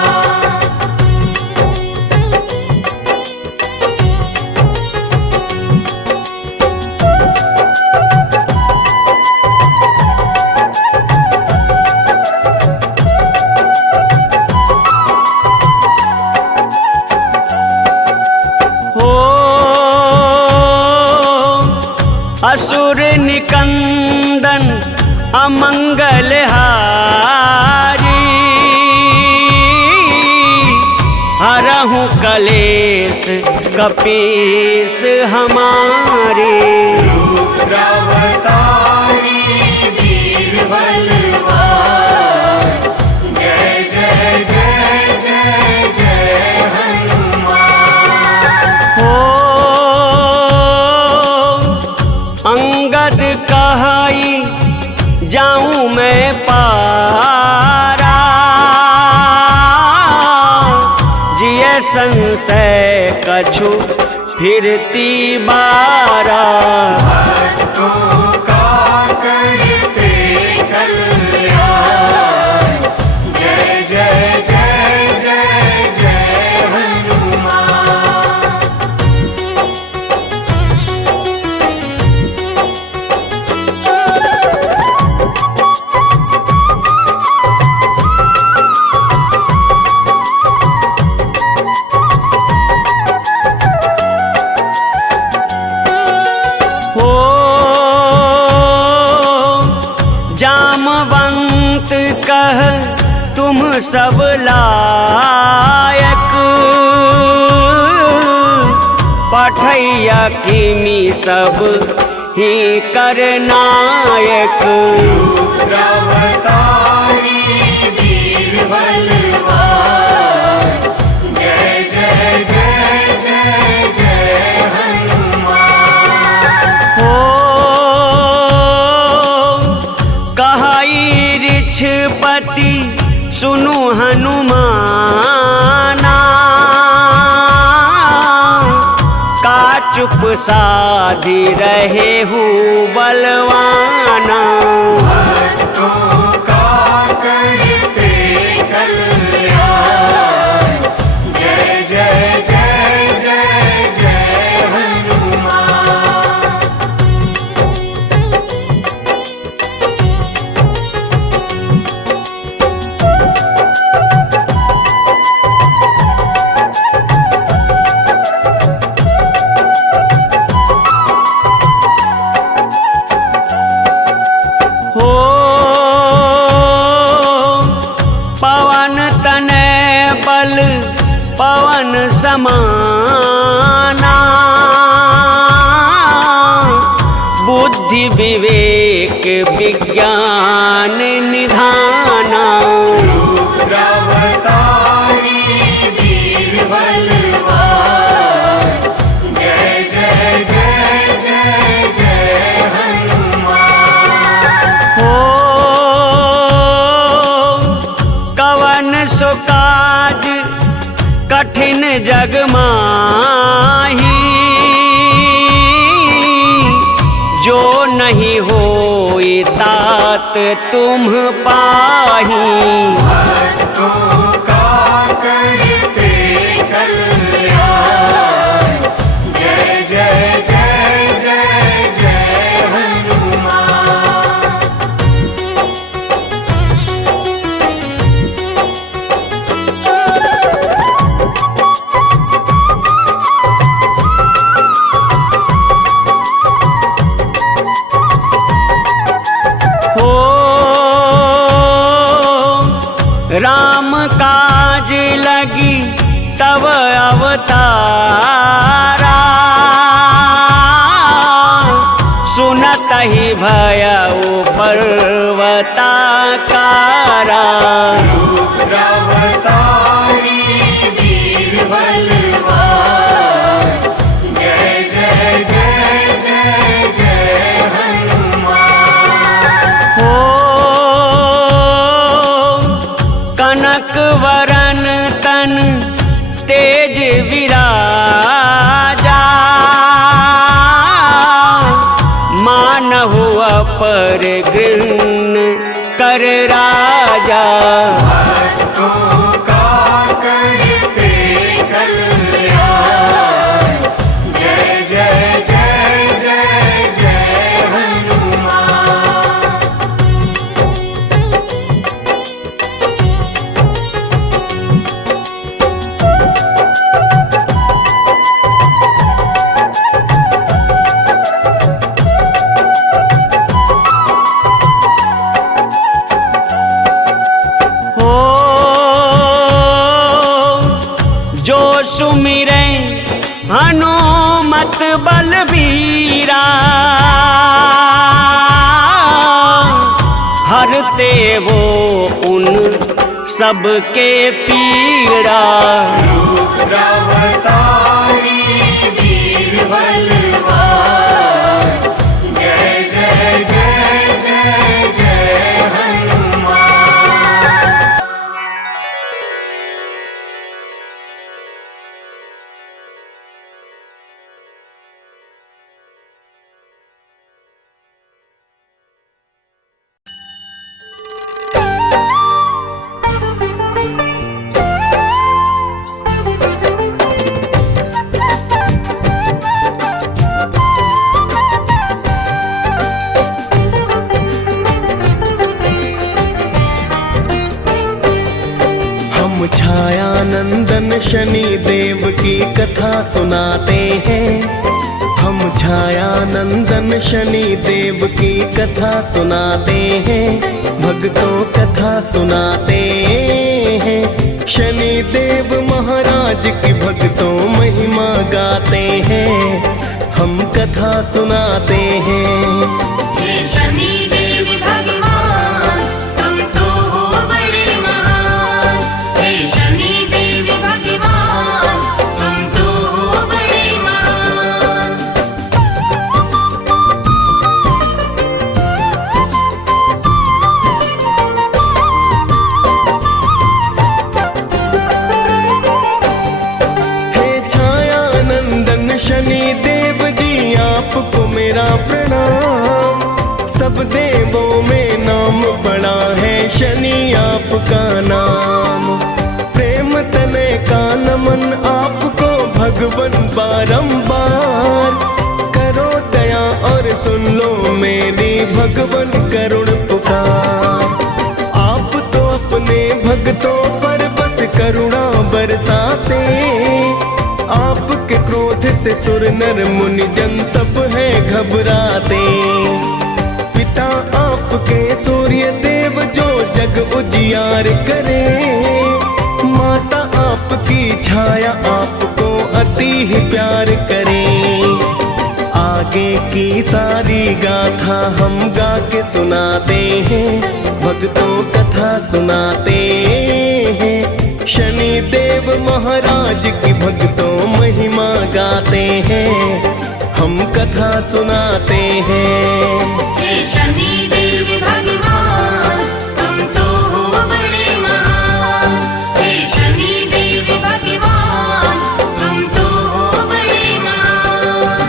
असुर निकंदन अमंगल हारी हरहु कलेश कपीस हमारे। रुद्रावतारी वीर बलवान जय जय जय जय जय हनुमान। हो अंगद कहाई जाऊं मैं पारा जिये संशय कछु फिरती बारा। भक्तों का करते कल्याण जय जय जय जय जय हनुमान। हो जामवंत कह तुम सब लायक पठैया किमी सब ही करनायक। रुद्रावतारी वीर बलवान जय जय जय जय जय हनुमान। हो कहाई ऋक्षपति सुनु हनुमाना का चुप साधी रहे हूँ बलवाना। भक्तों का करते कल्याण जय जय जय जय जय हनुमान। हो पवन तनय बल पवन समाना बुद्धि विवेक विज्ञान निधाना। रुद्रावतारी वीर बलवान जय जय जय जय जय हनुमान। हो कवन सो काज कठिन जग माही जो नहीं होई तात तुम पाही। भक्तों का करते कल्याण जय जय जय जय जय हनुमान। तही भयउ पर्वताकारा। रुद्रावतारी वीर बलवान, जय जय जय जय जय हनुमान। हो कनक वरन तन तेज विराजा, मानहु अपर गृहन कर राजा। भक्तों का करते कल्याण, जय जय जय जय जय हनुमान। हो जो सुमिरै हनुमत बलबीरा, हरते वो उन सबके पीड़ा। रुद्रावतारी वीर बलवान, जय जय जय जय जय हनुमान। हम छाया नंदन शनि देव की कथा सुनाते हैं। हम छाया नंदन शनि देव की कथा सुनाते हैं। भक्तों कथा सुनाते हैं। शनि देव महाराज की भक्तों महिमा गाते हैं। हम कथा सुनाते हैं। हे शनि देव भगवान, तुम तो हो बड़े महान। हे शनि देव भगवान, तुम तो हो बड़े महान। हे छाया नंदन शनि देव जी आपको मेरा प्रणाम। सब देवों में नाम बड़ा है शनि आपका नाम। प्रेम तने का नमन आपको भगवन बारंबार। करो दया और सुन लो मेरी भगवन करुण पुकार। आप तो अपने भक्तों पर बस करुणा बरसाते। आपके क्रोध से सुर नर मुनि जन सब है घबराते। पिता आपके सूर्य देव जो जग उजियार करे। माता आपकी छाया आपको अति ही प्यार करे। आगे की सारी गाथा हम गा के सुनाते हैं। भक्तों कथा सुनाते हैं। शनि देव महाराज की भक्तों महिमा गाते हैं। हम कथा सुनाते हैं। हे शनि देव भगवान, तुम तो हो बड़े महान। हे शनि देव भगवान, तुम तो हो बड़े महान।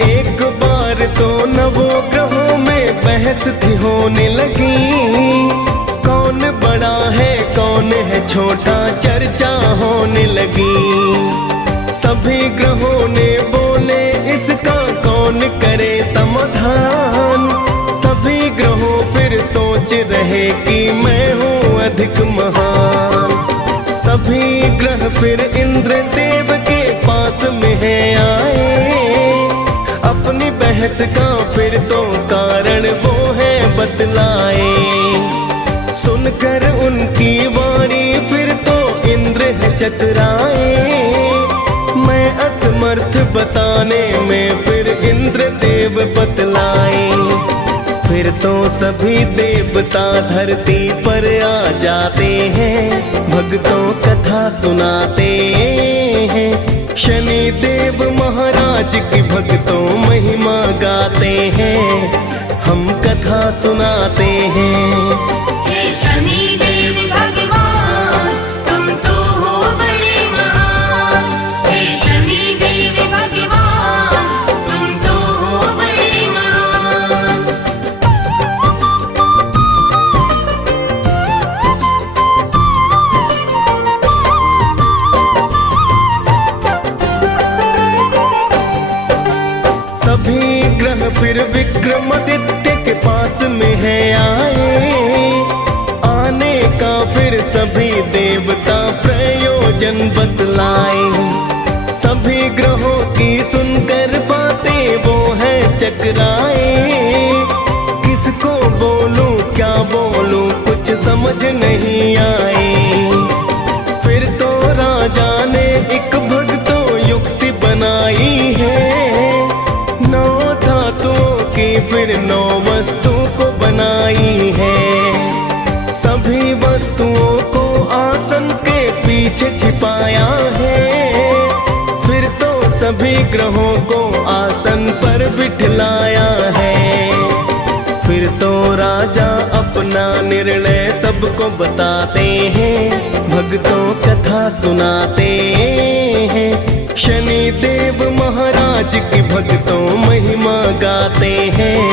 एक बार तो नवों ग्रहों में बहस थी होने लगी। कौन बड़ा है कौन है छोटा चर्चा होने लगी। सभी ग्रहों ने बोले इसका कौन करे समाधान। सभी ग्रहों फिर सोच रहे कि मैं हूँ अधिक महान। सभी ग्रह फिर इंद्र देव के पास में है आए। अपनी बहस का फिर तो कारण वो है बतलाए। सुनकर उनकी वाणी फिर तो इंद्र है चतुराए। मैं असमर्थ बताने में फिर इंद्र देव बतलाए। फिर तो सभी देवता धरती पर आ जाते हैं, भक्तों कथा सुनाते हैं। शनि देव महाराज की भक्तों महिमा गाते हैं, हम कथा सुनाते हैं। हे शनि देव भगवान तुम तो हो बड़े महान। हे शनि देव भगवान तुम तो हो बड़े महान। सभी ग्रह फिर विक्रमादित्य के पास में है आए। आने का फिर सभी देवता प्रयोजन बतलाए। सभी ग्रहों की सुनकर बातें वो है चकराए। किसको बोलूं क्या बोलूं कुछ समझ नहीं आए। फिर तो राजा ने एक भक्तों युक्ति बनाई है। 9 धातुओं की फिर 9 वस्तु को बनाई है। सभी वस्तुओं को आसन के पीछे छिपाया है। फिर तो सभी ग्रहों को आसन पर बिठलाया है। फिर तो राजा अपना निर्णय सबको बताते हैं, भक्तों कथा सुनाते हैं। शनि देव महाराज की भक्तों महिमा गाते हैं,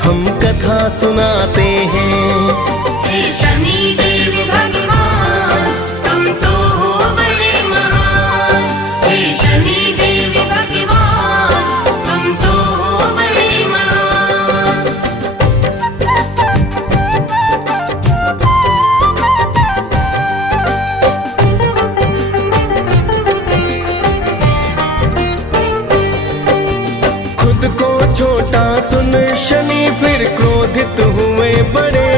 हम कथा सुनाते हैं। हे शनि देव भगवान तुम तो हो बड़े महान। हे शनि देव भगवान तुम तो हो बड़े महान। खुद को छोटा सुन शनि फिर क्रोधित हुए बड़े।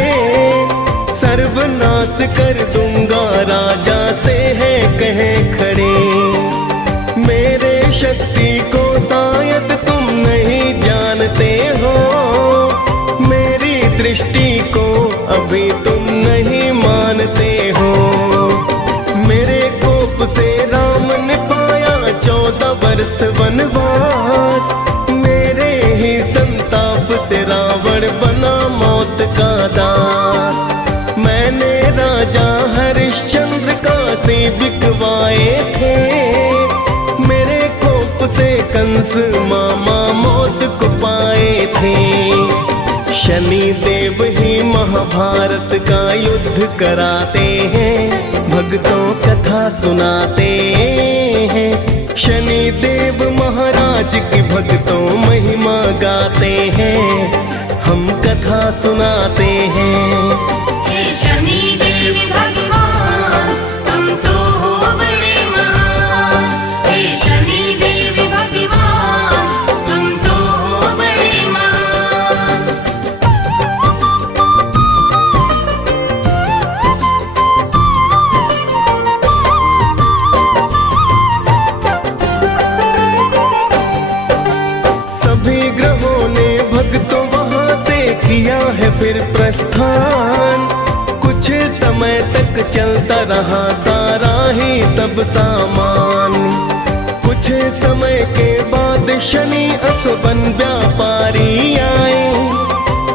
सर्वनाश कर दूंगा राजा से है कहे खड़े। मेरे शक्ति को शायद तुम नहीं जानते हो। मेरी दृष्टि को अभी तुम नहीं मानते हो। मेरे कोप से राम ने पाया 14 वर्ष वनवास। मेरे ही संताप से रावण बना मौत का दास। मैंने राजा हरिश्चंद्र काशी बिकवाए थे। मेरे कोप से कंस मामा मौत को पाए थे। शनि देव ही महाभारत का युद्ध कराते हैं, भक्तों कथा सुनाते हैं। शनि देव महाराज की भक्तों महिमा गाते हैं, हम कथा सुनाते हैं। हे शनि देव भगवान तुम तो हो बड़े महान। हे शनि देव भगवान तुम तो हो बड़े महान। सभी ग्रहों ने भक्तों वहां से किया है फिर प्रस्थान। कुछ समय तक चलता रहा सारा ही सब सामान। कुछ समय के बाद शनि अश्वबन व्यापारी आए।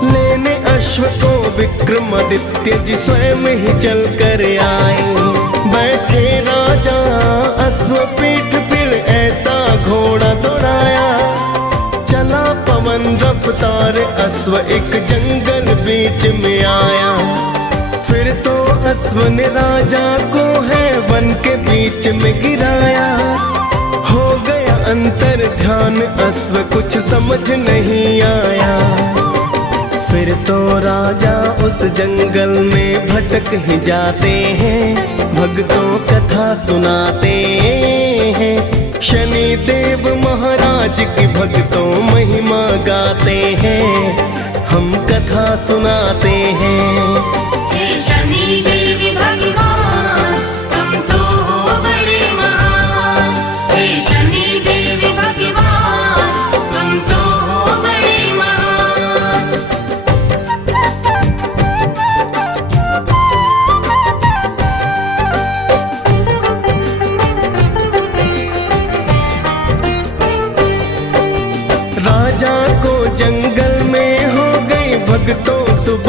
लेने अश्व को विक्रमादित्य जी स्वयं ही चल कर आए। बैठे राजा अश्वपीठ फिर ऐसा घोड़ा दौड़ाया। चला पवन रफ्तार अश्व एक जंगल बीच में आया। फिर तो अश्व ने राजा को है वन के बीच में गिराया। हो गया अंतर ध्यान अश्व कुछ समझ नहीं आया। फिर तो राजा उस जंगल में भटक ही जाते हैं, भक्तों कथा सुनाते हैं। शनि देव महाराज की भक्तों महिमा गाते हैं, हम कथा सुनाते हैं। हे शनि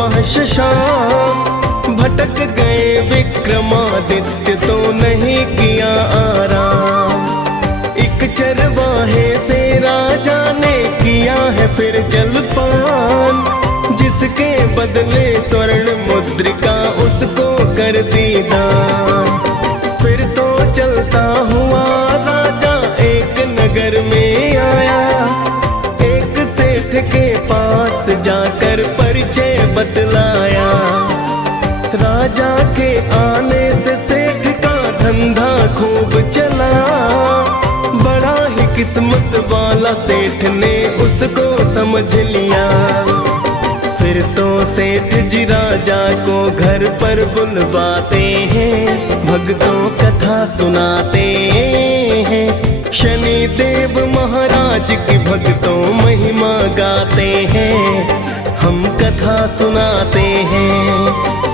सुबह शशांक भटक गए विक्रमादित्य तो नहीं किया आराम। एक चरवाहे से राजा ने किया है फिर जलपान, जिसके बदले स्वर्ण मुद्रिका उसको कर दी दान। फिर तो चलता हुआ राजा एक नगर में आया, एक सेठ के पास जाकर परिचय बतलाया। राजा के आने से सेठ का धंधा खूब चला, बड़ा ही किस्मत वाला सेठ ने उसको समझ लिया। फिर तो सेठ जी राजा को घर पर बुलवाते हैं, भक्तों कथा सुनाते हैं। शनि देव महाराज की भक्तों महिमा गाते हैं, हम कथा सुनाते हैं।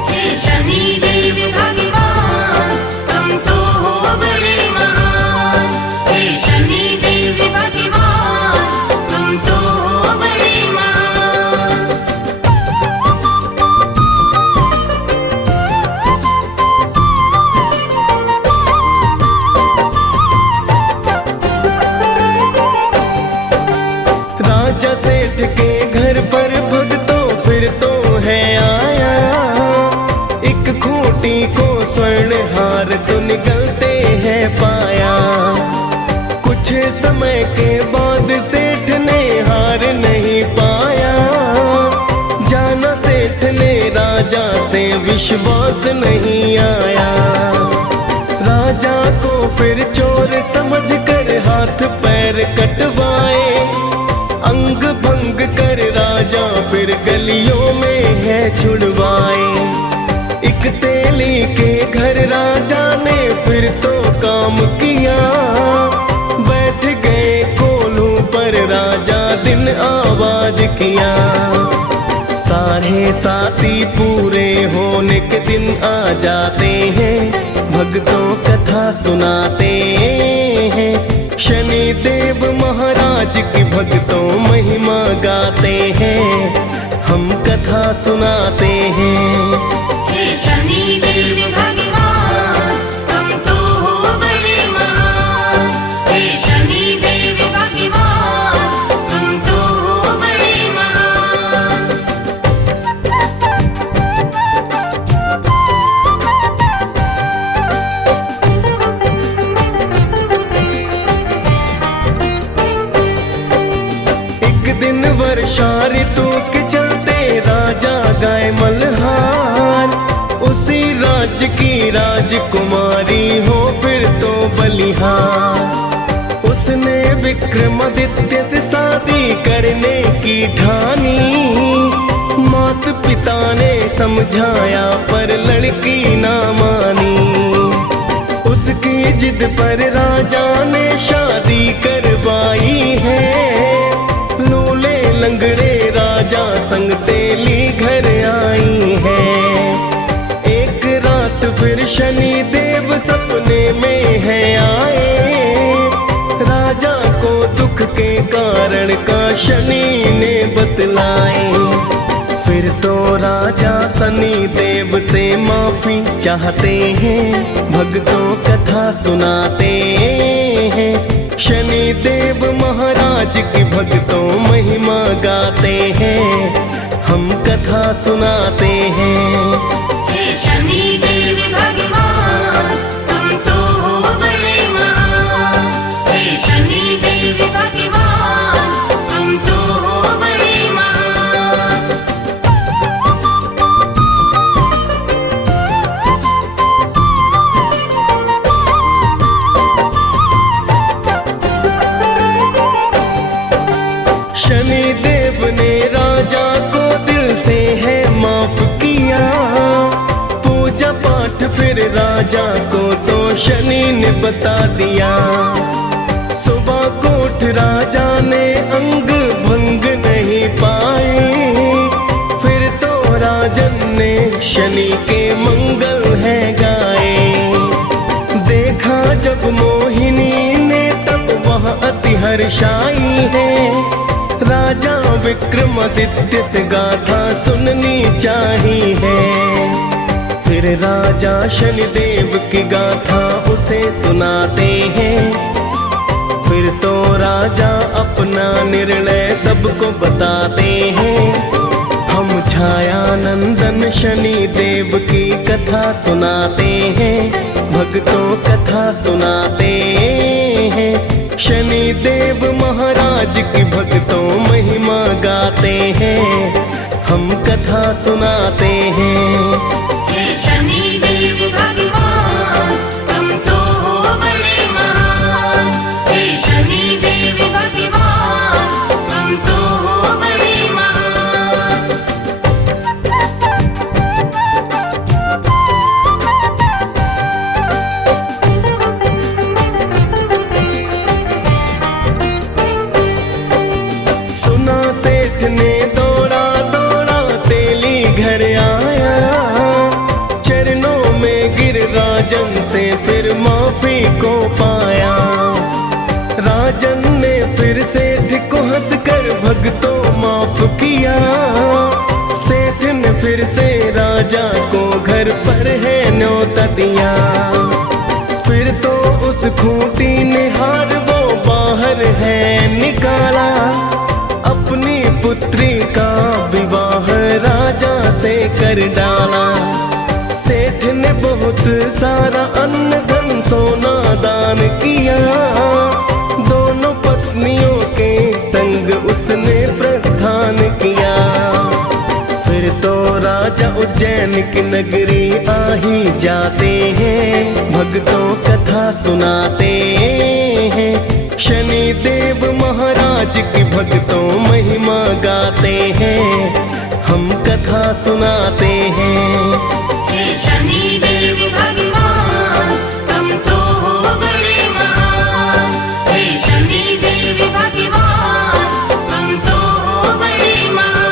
हे शनि देव भगवान तुम तो हो बड़े महान। हे शनि देव भगवान तुम तो हो बड़े महान। राजा सेठ के घर पर भक्तों फिर तो है आया, एक खूंटी को स्वर्ण हार तो निकलते हैं पाया। कुछ समय के बाद सेठ ने हार नहीं पाया, जाना सेठ ने राजा से विश्वास नहीं आया। राजा को फिर चोर समझकर हाथ पैर कटवाए, अंग भंग कर राजा फिर गलियों में है छुड़वाए। एक तेली के घर राजा ने फिर तो काम किया, बैठ गए कोल्हू पर राजा दिन आवाज किया। साढ़े साथी पूरे होने के दिन आ जाते हैं, भक्तों कथा सुनाते हैं। शनि देव महाराज की भक्तों महिमा गाते हैं, हम कथा सुनाते हैं। हे शनि देव भगवान तुम तो हो बड़े महान। हे शनि देव भगवान तुम तो हो बड़े महान। दिन वर्षा ऋतु के चलते राजा गाय मल्हार, उसी राज्य की राजकुमारी हो फिर तो बलिहार। उसने विक्रमादित्य से शादी करने की ठानी, माता पिता ने समझाया पर लड़की ना मानी। उसकी जिद पर राजा ने शादी करवाई है, लूले लंगड़े राजा संग तेली घर आई है। एक रात फिर शनि देव सपने में है आए, राजा को दुख के कारण का शनि ने बतलाए। फिर तो राजा शनि देव से माफी चाहते हैं, भक्तों कथा सुनाते हैं। शनि देव महाराज की भक्तों महिमा गाते हैं, हम कथा सुनाते हैं। हे शनि देव भगवान तुम तो हो बड़े महान। हे शनि देव भगवान तुम तो हो बड़े महान। शनि देव ने राजा को दिल से है माफ किया, पूजा पाठ फिर राजा को तो शनि ने बता दिया। सुबह को उठ राजा ने अंग भंग नहीं पाए, फिर तो राजन ने शनि के मंगल है गाए। देखा जब मोहिनी ने तब वह अति हर्षाई है, राजा विक्रमादित्य से गाथा सुननी चाहिए। फिर राजा शनिदेव की गाथा उसे सुनाते हैं। फिर तो राजा अपना निर्णय सबको बताते हैं। हम छाया नंदन शनि देव की कथा सुनाते हैं। भक्तों कथा सुनाते हैं। शनि देव महाराज की भक्तों महिमा गाते हैं। हम कथा सुनाते हैं। हे शनि देव भगवान तुम तो हो बड़े महान। हे शनि देव भगवान तुम तो हो बड़े महान। सुना सेठ ने दौड़ा दौड़ा तेली घर आया। चरणों में गिर राजन से फिर माफी को पाया। राजन ने फिर सेठ को हंसकर भक्तों माफ किया। सेठ ने फिर से राजा को घर पर है न्योता दिया। फिर तो उस खूंटी ने हार वो बाहर है निकाला। अपनी पुत्री का विवाह राजा से कर डाला। सेठ ने बहुत सारा अन्न धन सोना दान किया। दोनों पत्नियों के संग उसने प्रस्थान किया। फिर तो राजा उज्जैन की नगरी आ ही जाते हैं। भक्तों कथा सुनाते हैं। शनि देव महाराज की भक्तों महिमा गाते हैं। हम कथा सुनाते हैं। हे शनि देव भगवान तुम तो हो बड़े महान। हे शनि देव भगवान तुम तो हो बड़े महान।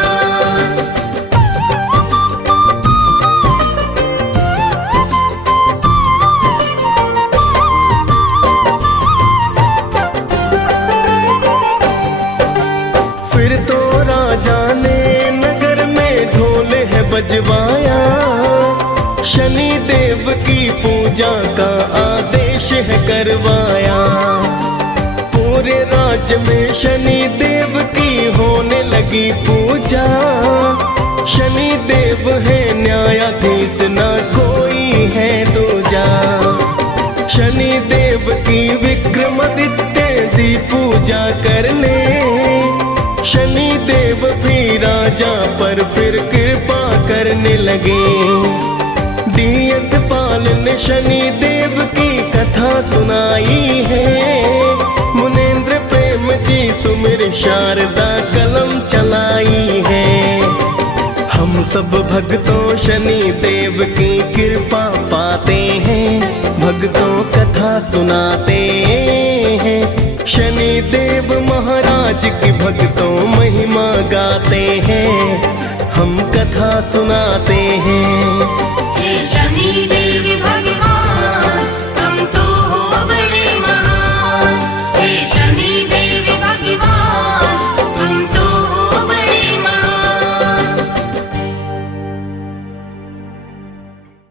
फिर तो राजा ने नगर में ढोल है बजवाया। शनि देव की पूजा का आदेश है करवाया। पूरे राज्य में शनि देव की होने लगी पूजा। शनि देव है न्यायाधीश ना कोई है दूजा। शनि देव की विक्रमादित्य दी पूजा करने। शनि देव भी राजा पर फिर कृपा करने लगे। डीएस पाल ने शनि देव की कथा सुनाई है। मुनेन्द्र प्रेम जी सुमिर शारदा कलम चलाई है। हम सब भक्तों शनि देव की कृपा पाते हैं। भक्तों कथा सुनाते हैं। शनि देव महाराज की भक्तों महिमा गाते हैं। हम कथा सुनाते हैं। हे शनि देव भगवान